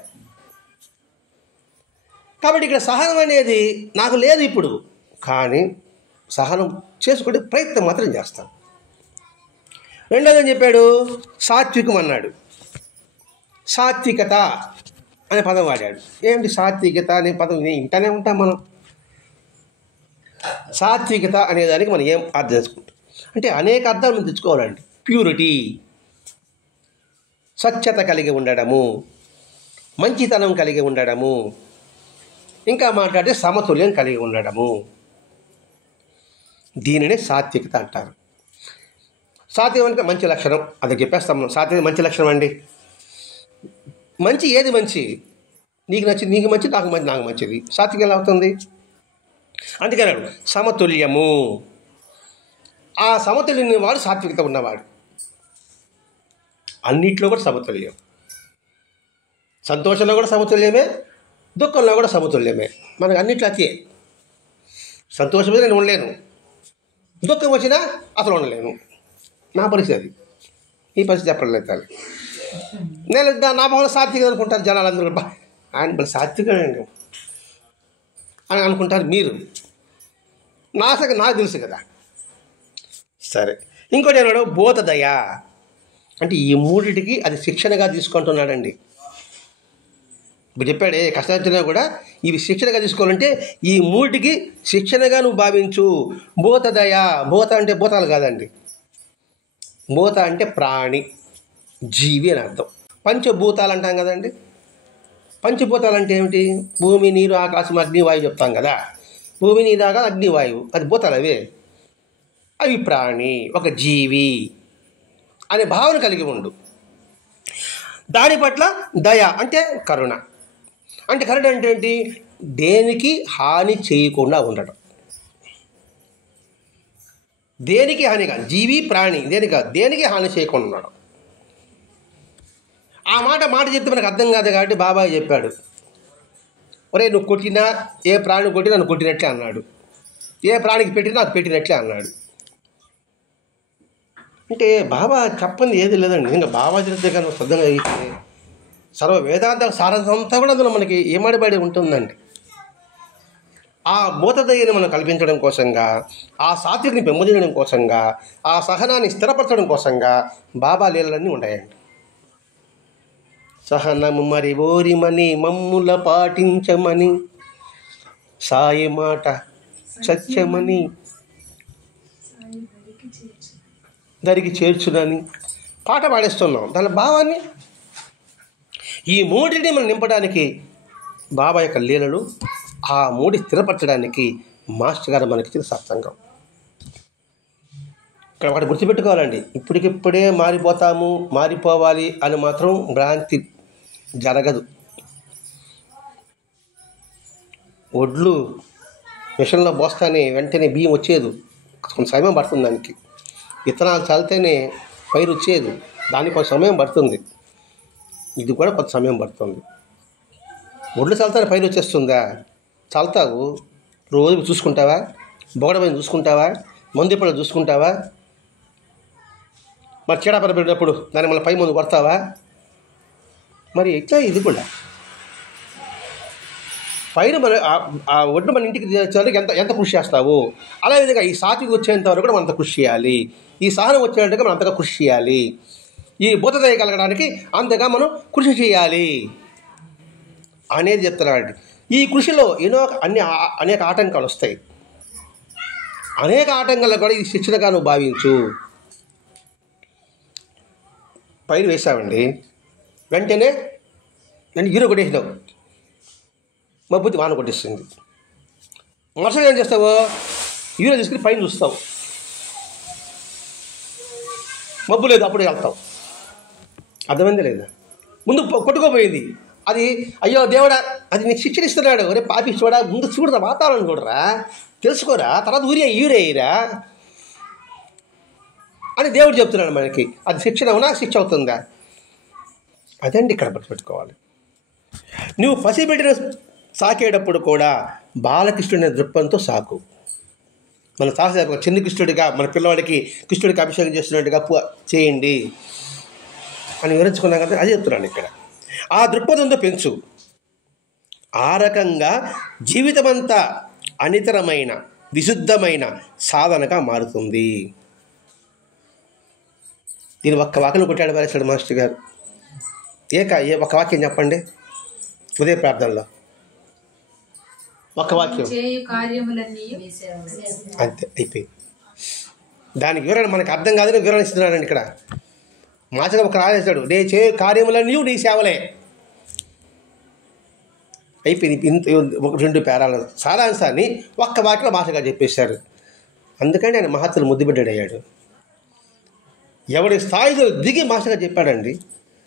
కాబట్టి ఇక్కడ సహనం అనేది నాకు లేదు ఇప్పుడు, కానీ సహనం చేసుకుంటే ప్రయత్నం మాత్రం చేస్తాను. రెండోది అని చెప్పాడు, సాత్వికం అన్నాడు. సాత్వికత అనే పదం వాడాడు. ఏమిటి సాత్వికత అనే పదం? ఇంటనే ఉంటాం మనం. సాత్వికత అనేదానికి మనం ఏం అర్థం చేసుకుంటాం అంటే అనేక అర్థాలు మనం తెచ్చుకోవాలండి. ప్యూరిటీ, స్వచ్ఛత కలిగి ఉండడము, మంచితనం కలిగి ఉండడము, ఇంకా మాట్లాడితే సమతుల్యం కలిగి ఉండడము, దీనినే సాత్వికత అంటారు. సాత్వికం అంటే మంచి లక్షణం, అది చెప్పేస్తాం. సాత్వికం మంచి లక్షణం అండి. మంచి ఏది మంచి? నీకు నచ్చింది నీకు మంచి, నాకు మంచి నాకు మంచిది. సాత్వికం ఎలా అవుతుంది? అందుకన్నాడు సమతుల్యము. ఆ సమతుల్యం వాడు సాత్వికత ఉన్నవాడు. అన్నిట్లో కూడా సమతుల్యం. సంతోషంలో కూడా సమతుల్యమే, దుఃఖంలో కూడా సమతుల్యమే. మనకు అన్నిట్లో అతియే. సంతోషం మీద నేను ఉండలేను, దుఃఖం వచ్చినా అసలు ఉండలేను. నా పరిస్థితి, ఈ పరిస్థితి చెప్పలేదు. నేను నా భావన సాత్వికత అనుకుంటారు జనాలు అందరూ. ఆయన మళ్ళీ సాత్వికండి అని అనుకుంటారు మీరు. నాకు తెలుసు కదా. సరే, ఇంకోటి ఏమన్నాడు? బోధదయ అంటే ఈ మూడిటికి అది శిక్షణగా తీసుకుంటున్నాడండి. ఇప్పుడు చెప్పాడే కష్టార్జన కూడా ఇవి శిక్షణగా తీసుకోవాలంటే ఈ మూడిటికి శిక్షణగా నువ్వు భావించు. బోధదయ, బోధ అంటే భూతాలు కాదండి. బోధ అంటే ప్రాణి, జీవి అని అర్థం. పంచభూతాలు అంటాం కదండి. పంచభూతాలు అంటే ఏమిటి? భూమి, నీరు, ఆకాశం, అగ్ని, వాయువు చెప్తాం కదా. భూమి, నీరు, ఆకాశం, అగ్ని, వాయువు అది భూతాలు. అవి ప్రాణి, ఒక జీవి అనే భావన కలిగి ఉండు. దాని పట్ల దయ అంటే కరుణ. అంటే కరుణ అంటే ఏంటి? దేనికి హాని చేయకుండా ఉండడం. దేనికి హాని కాదు, జీవి ప్రాణి దేనికి హాని చేయకుండా ఉండడం. ఆ మాట చెప్తే మనకు అర్థం కాదు కాబట్టి బాబాయ్ చెప్పాడు, ఒరే నువ్వు కొట్టినా, ఏ ప్రాణి కొట్టినా నన్ను కొట్టినట్లే అన్నాడు, ఏ ప్రాణికి పెట్టినా నాకు పెట్టినట్లే అన్నాడు. అంటే బాబా చెప్పంది ఏది లేదండి. ఇంకా బాబా చరిత్ర కానీ శ్రద్ధంగా అయితే సర్వ వేదాంత సారంతా కూడా అందులో మనకి ఏమడిబడి ఉంటుందండి. ఆ బోధదయ్యని మనం కల్పించడం కోసంగా, ఆ సాత్వికని పెంపొందించడం కోసంగా, ఆ సహనాన్ని స్థిరపరచడం కోసంగా బాబా లీలలన్నీ ఉంటాయండి. సహనము మరి ఓరిమని మమ్ముల పాటించమని, సాయి మాట సత్యమని దరికి చేర్చునని పాట పాడేస్తున్నాం. దాని భావాన్ని ఈ మూడిని మనం నింపడానికి బాబా యొక్క లీలలు, ఆ మూడి స్థిరపరచడానికి మాస్టర్ గారు మనకిచ్చిన సత్సంగం. ఇక్కడ ఒకటి గుర్తుపెట్టుకోవాలండి, ఇప్పటికిప్పుడే మారిపోవాలి అని మాత్రం భ్రాంతి జరగదు. ఒడ్లు మిషన్లో పోస్తానే వెంటనే బియ్యం వచ్చేది, కొంత సమయం పడుతుంది. దానికి విత్తనాలు చల్లితేనే పైరు వచ్చేది, దానికి కొంత సమయం పడుతుంది. ఇది కూడా కొంత సమయం పడుతుంది. ఒడ్లు చల్లితేనే పైరు వచ్చేస్తుందా? చల్లుతావు, రోజు చూసుకుంటావా? బోగడపైన చూసుకుంటావా? మందు ఇప్పుడు చూసుకుంటావా? మరి చీడపర పెట్టినప్పుడు దాన్ని మళ్ళీ పై మందు కొడతావా? మరి ఎట్లా ఇది కూడా పైరు మన ఆ ఒడ్డు మన ఇంటికి తెచ్చేందుకు ఎంత కృషి చేస్తావు, అలా విధంగా ఈ సాత్విక వచ్చేంత వరకు కూడా మనం అంత కృషి చేయాలి. ఈ సహనం వచ్చేటట్టుగా మనం అంతగా కృషి చేయాలి. ఈ భూతదయ కలగడానికి అంతగా మనం కృషి చేయాలి అనేది చెప్తున్నాడు. ఈ కృషిలో అనేక ఆటంకాలు వస్తాయి. అనేక ఆటంకాలు కూడా ఈ శిక్షణగా నువ్వు భావించు. పైరు వేసామండి, వెంటనే హీరో కొట్టేసినావు, మబ్బుతి వాన కొట్టేస్తుంది. మరుసగా ఏం చేస్తావు? హీరో తీసుకుని పైన చూస్తావు, మబ్బు లేదు, అప్పుడు వెళ్తావు. అర్థమైంది లేదా? ముందు కొట్టుకోపోయింది అది. అయ్యో దేవుడా, అది నీకు శిక్షణ ఇస్తున్నాడు. ఒరే పాపి చూడా, ముందు చూడరా, వాతావరణం చూడరా, తెలుసుకోరా, తర్వాత ఊరేయ్యరా అని దేవుడు చెప్తున్నాడు మనకి. అది శిక్షణ అవునా, శిక్ష అవుతుందా? అదండి ఇక్కడ పెట్టుకోవాలి. నువ్వు పసిబిడ్డను సాకేటప్పుడు కూడా బాలకృష్ణుడి దృక్పథంతో సాకు. మన సాహస చిన్న కృష్ణుడిగా మన పిల్లవాడికి కృష్ణుడికి అభిషేకం చేస్తున్నట్టుగా చేయండి అని వివరించుకున్నాం కదా, అది చెప్తున్నాను ఇక్కడ. ఆ దృక్పథంతో పెంచు. ఆ రకంగా జీవితమంతా అనితరమైన విశుద్ధమైన సాధనగా మారుతుంది. దీని ఒక్క వాక్యం కొట్టాడు పారేశాడు మాస్టర్ గారు. ఒక వాక్యం చెప్పండి ఉదయ ప్రార్థనలో. ఒక వాక్యం అంతే, అయిపోయింది. దానికి వివరణ మనకు అర్థం కాదని వివరణ ఇస్తున్నాడండి ఇక్కడ. మాచగా ఒక రాజేశాడు, నే చేయు కార్యములన్నీ నీ సేవలే. అయిపోయింది. ఒక 2 పేరాల సారాంశాన్ని ఒక్క వాక్యంలో మాటగా చెప్పేశారు. అందుకని ఆయన మహత్తులు ముద్దుబిడ్డాడు అయ్యాడు. ఎవడి స్థాయిలో దిగి మాస్టర్గా చెప్పాడండి,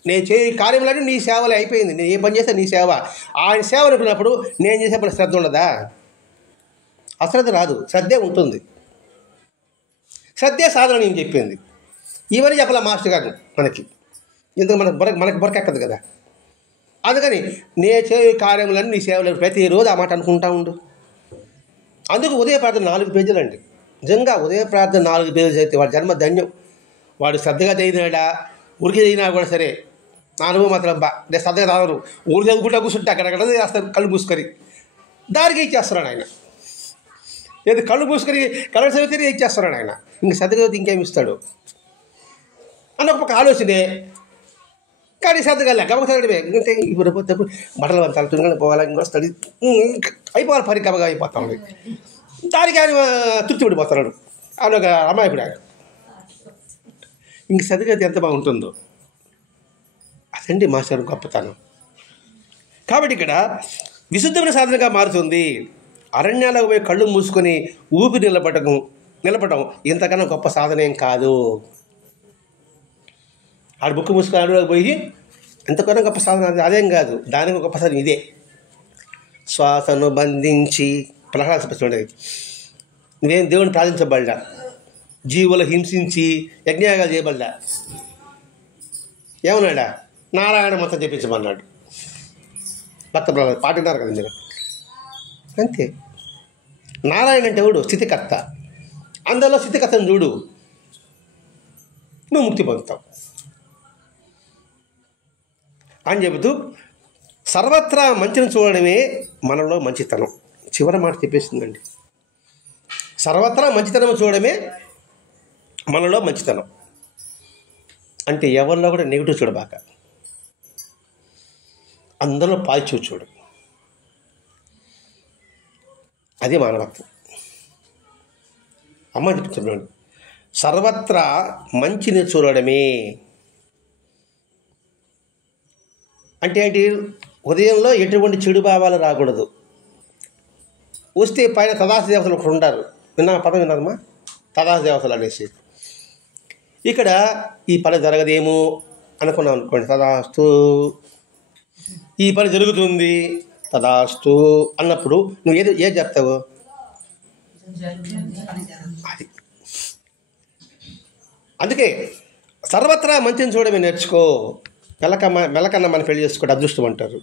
నేను చేయ కార్యములన్నీ నీ సేవలే. అయిపోయింది. నేను ఏ పని చేస్తే నీ సేవ. ఆయన సేవ అనుకున్నప్పుడు నేను చేసేప్పుడు శ్రద్ధ ఉండదా? అశ్రద్ధ రాదు, శ్రద్ధే ఉంటుంది. శ్రద్ధే సాధన నేను చెప్పింది. ఇవన్నీ చెప్పాల మాస్టర్ గారు మనకి. ఎందుకు మనకు బొరకెక్కదు కదా. అందుకని నే చేయ కార్యములన్నీ నీ సేవలు ప్రతిరోజు ఆ మాట అనుకుంటా ఉండు. అందుకు ఉదయ ప్రార్థన 4 పేజీలు అండి. నిజంగా ఉదయ ప్రార్థన 4 పేజీలు చదివితే వాడి జన్మ ధన్యం. వాడు శ్రద్ధగా చదివినాడా, ఉరికి చదివినా కూడా సరే. నా అనుభవం మాత్రం నేను శ్రద్ధగా చదవరు, ఊరు చదువుకుంటా కూర్చుంటే అక్కడక్కడ చేస్తారు కళ్ళు మూసుకొని. దానికి ఇచ్చేస్తున్నాడు ఆయన. ఏది కళ్ళు మూసుకొని కళ్ళు చదివితే ఇచ్చేస్తున్నాడు ఆయన. ఇంక శ్రద్ధగా చదివితే ఇంకేమి ఇస్తాడు అన్న ఒక ఆలోచనే. కానీ శ్రద్ధగా గమక చదవడమే. ఎందుకంటే ఇప్పుడు బట్టలు తల పోవాలి, ఇంకో స్టడీ అయిపోవాలి, పరికమగా అయిపోతా ఉంది. దానికి ఆయన తృప్తి పడిపోతున్నాడు. ఆయన ఒక అమాయకుడు ఆయన. ఇంక శ్రద్ధగా ఎంత బాగుంటుందో. అదండి మాస్టర్ గొప్పతనం. కాబట్టి ఇక్కడ విశుద్ధమైన సాధనగా మారుతుంది. అరణ్యాలకు పోయి కళ్ళు మూసుకొని ఊపిరి నిలబడటం ఇంతకన్నా గొప్ప సాధన ఏం కాదు. ఆడు బుక్ మూసుకొని అడవిలోకి పోయి ఎంతకన్నా గొప్ప సాధన అదేం కాదు. దానికి గొప్ప సాధన ఇదే. శ్వాసను బంధించి ప్రహ్లాద నువ్వేం దేవుని ప్రార్థించబడ్డా, జీవులు హింసించి యజ్ఞయాగాలు చేయబడ్డా, ఏమన్నాడా? నారాయణ మొత్తం చెప్పించమన్నాడు. భక్త ప్రహ్లాద పాటిన్నారు కదా మీరు. అంతే. నారాయణ అంటే ఎవడు? స్థితికర్త. అందులో స్థితికర్తను చూడు, నువ్వు ముక్తి పొందుతావు అని చెబుతూ సర్వత్రా మంచిని చూడడమే మనలో మంచితనం. చివరి మాట చెప్పేస్తుందండి. సర్వత్రా మంచితనం చూడడమే మనలో మంచితనం. అంటే ఎవరిలో కూడా నెగిటివ్ చూడబాక, అందరిలో పాజిటివ్ చూడు. అదే మానవత్వం. అమ్మ చెప్తున్నాడు, సర్వత్రా మంచిని చూడడమే. అంటే ఏంటి? ఉదయంలో ఎటువంటి చెడు భావాలు రాకూడదు. వస్తే పైన తదాసు దేవతలు ఒకరు ఉంటారు. విన్నా పదం విన్నారమ్మా? తదాసు దేవతలు అనేసి. ఇక్కడ ఈ పని జరగదేమో అనుకున్నాం అనుకోండి, తదాస్తు ఈ పని జరుగుతుంది తదాస్తు అన్నప్పుడు నువ్వు ఏది చెప్తావు? అది అందుకే సర్వత్రా మంచిని చూడమే నేర్చుకో. మెలకన్నా మనం పెళ్లి చేసుకోవడం అదృష్టం అంటారు.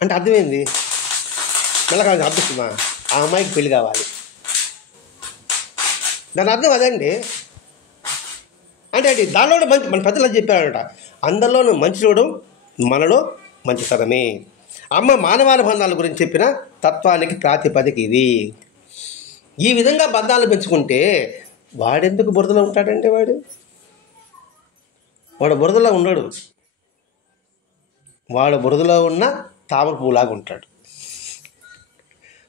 అంటే అర్థమైంది, మెలకన్నా అదృష్టమా? ఆ అమ్మాయికి పెళ్లి కావాలి, దాని అర్థం అదండి. అంటే దానిలో మంచి, మన పెద్దలు చెప్పారనమాట, అందరిలోనూ మంచి చూడడం మనలో మంచితనమే. అమ్మ మానవానుబంధాల గురించి చెప్పిన తత్వానికి ప్రాతిపదిక ఇది. ఈ విధంగా బంధాలు పెంచుకుంటే వాడెందుకు బురదలో ఉంటాడండి? వాడు బురదలో ఉన్నాడు, వాడు బురదలో ఉన్న తామర పువ్వులాగా ఉంటాడు.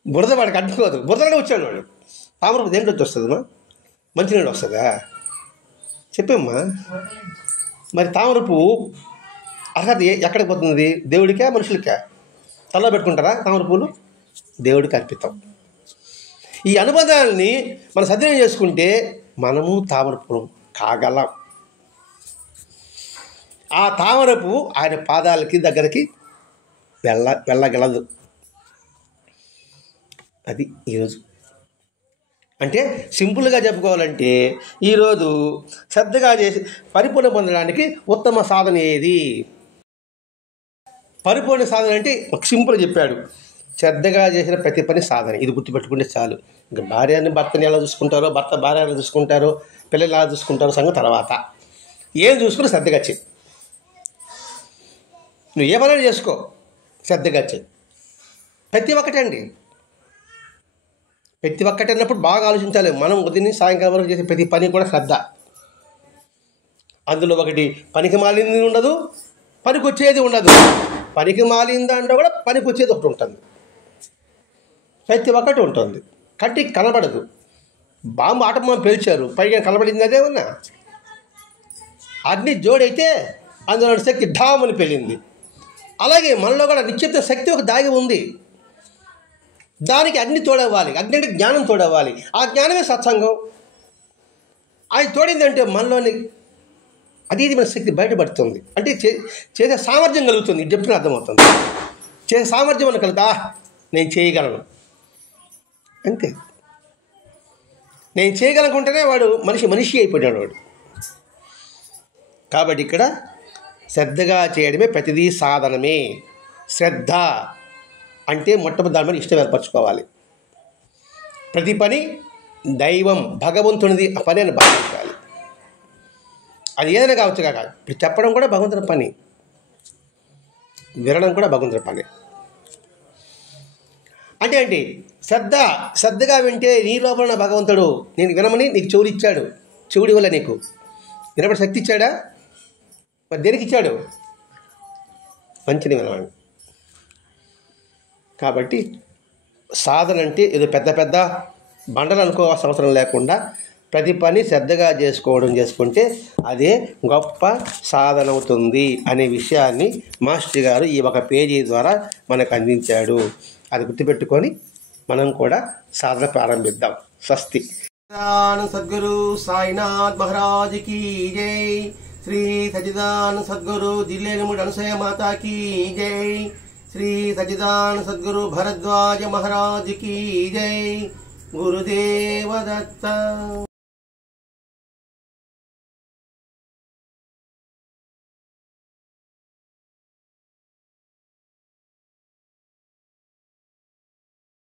బురద వాడికి అంటుకోదు, బురదలోనే వచ్చాడు వాడు. తామర పువ్వు దేంట్లో వస్తుందమ్మా? మంచినీళ్ళు వస్తుందా? చెప్పమ్మా. మరి తామర పువ్వు అర్హత ఎక్కడికి పోతుంది? దేవుడికా మనుషులకా? తలలో పెట్టుకుంటారా తామర పువ్వులు? దేవుడికి అర్పితం. ఈ అనుబంధాలని మనం సద్వినియోగం చేసుకుంటే మనము తామర పువ్వు కాగలం. ఆ తామర పువ్వు ఆయన పాదాలకి దగ్గరికి వెళ్ళగలదు. అది ఈరోజు. అంటే సింపుల్గా చెప్పుకోవాలంటే ఈరోజు శ్రద్ధగా చేసి పరిపూర్ణ పొందడానికి ఉత్తమ సాధన ఏది? పరిపూర్ణ సాధన అంటే ఒక సింపుల్ చెప్పాడు, శ్రద్ధగా చేసిన ప్రతి పని సాధన. ఇది గుర్తుపెట్టుకుంటే చాలు. ఇంకా భార్యని భర్తని ఎలా చూసుకుంటారో, భర్త భార్య ఎలా చూసుకుంటారో, పిల్లలు ఎలా చూసుకుంటారో సంగతి తర్వాత. ఏం చూసుకుని శ్రద్ధగా చేయి. నువ్వు ఏ పని చేసుకో, శ్రద్ధగా చేయి. ప్రతి ఒక్కటండి, ప్రతి ఒక్కటి అన్నప్పుడు బాగా ఆలోచించాలి. మనం ఉదయం సాయంకాలం వరకు చేసే ప్రతి పని కూడా శ్రద్ధ. అందులో ఒకటి పనికి మాలింది ఉండదు, పనికి వచ్చేది ఉండదు. పనికి మాలిన దాంట్లో కూడా పనికి వచ్చేది ఒకటి ఉంటుంది. ప్రతి ఒక్కటి ఉంటుంది, కంటికి కనబడదు. బాంబు ఆటమ్మ పేల్చారు, పైగా కనబడింది అదేమన్నా? అగ్ని జోడైతే అందులో శక్తి ఢామని పెళ్ళింది. అలాగే మనలో కూడా నిశ్చిత శక్తి ఒక దాగి ఉంది. దానికి అగ్ని తోడవ్వాలి. అగ్ని అంటే జ్ఞానం తోడవ్వాలి. ఆ జ్ఞానమే సత్సంగం. అది తోడిందంటే మనలోని అది మన శక్తి బయటపడుతుంది. అంటే చేసే సామర్థ్యం కలుగుతుంది. ఇది చెప్తున్నా అర్థమవుతుంది. చేసే సామర్థ్యం అని కలుగుతా, నేను చేయగలను అంతే. నేను చేయగలనుకుంటేనే వాడు మనిషి అయిపోయాడు వాడు. కాబట్టి ఇక్కడ శ్రద్ధగా చేయడమే ప్రతిదీ సాధనమే. శ్రద్ధ అంటే మొట్టమొదటి దాని మీద ఇష్టం ఏర్పరచుకోవాలి. ప్రతి పని దైవం భగవంతునిది ఆ పని అని భావించాలి. అది ఏదైనా కావచ్చు కాక, ఇప్పుడు చెప్పడం కూడా భగవంతుని పని, వినడం కూడా భగవంతుని పని. అంటే ఏంటి? శ్రద్ధగా వింటే నీ లోపల ఉన్న భగవంతుడు నేను వినమని నీకు చెవులు ఇచ్చాడు. చెవుడి వల్ల నీకు వినబడి శక్తి ఇచ్చాడా? మరి దేనికి ఇచ్చాడు? మంచిని వినమని. కాబట్టి సాధన అంటే ఏదో పెద్ద పెద్ద బండలు అనుకోవాల్సిన అవసరం లేకుండా ప్రతి పని శ్రద్ధగా చేసుకుంటే అదే గొప్ప సాధన అవుతుంది అనే విషయాన్ని మాస్టర్ గారు ఈ ఒక పేజీ ద్వారా మనకు అందించాడు. అది గుర్తుపెట్టుకొని మనం కూడా సాధన ప్రారంభిద్దాం. స్వస్తి. సద్గురు సాయినాథ్ మహారాజ్ की जय. శ్రీ సచ్చిదానంద సద్గురు జిల్లేనుముడి అనసూయ మాతా की जय. శ్రీ సచ్చిదానంద సద్గురు భరద్వాజ మహారాజ్ की जय. గురుదేవ దత్త.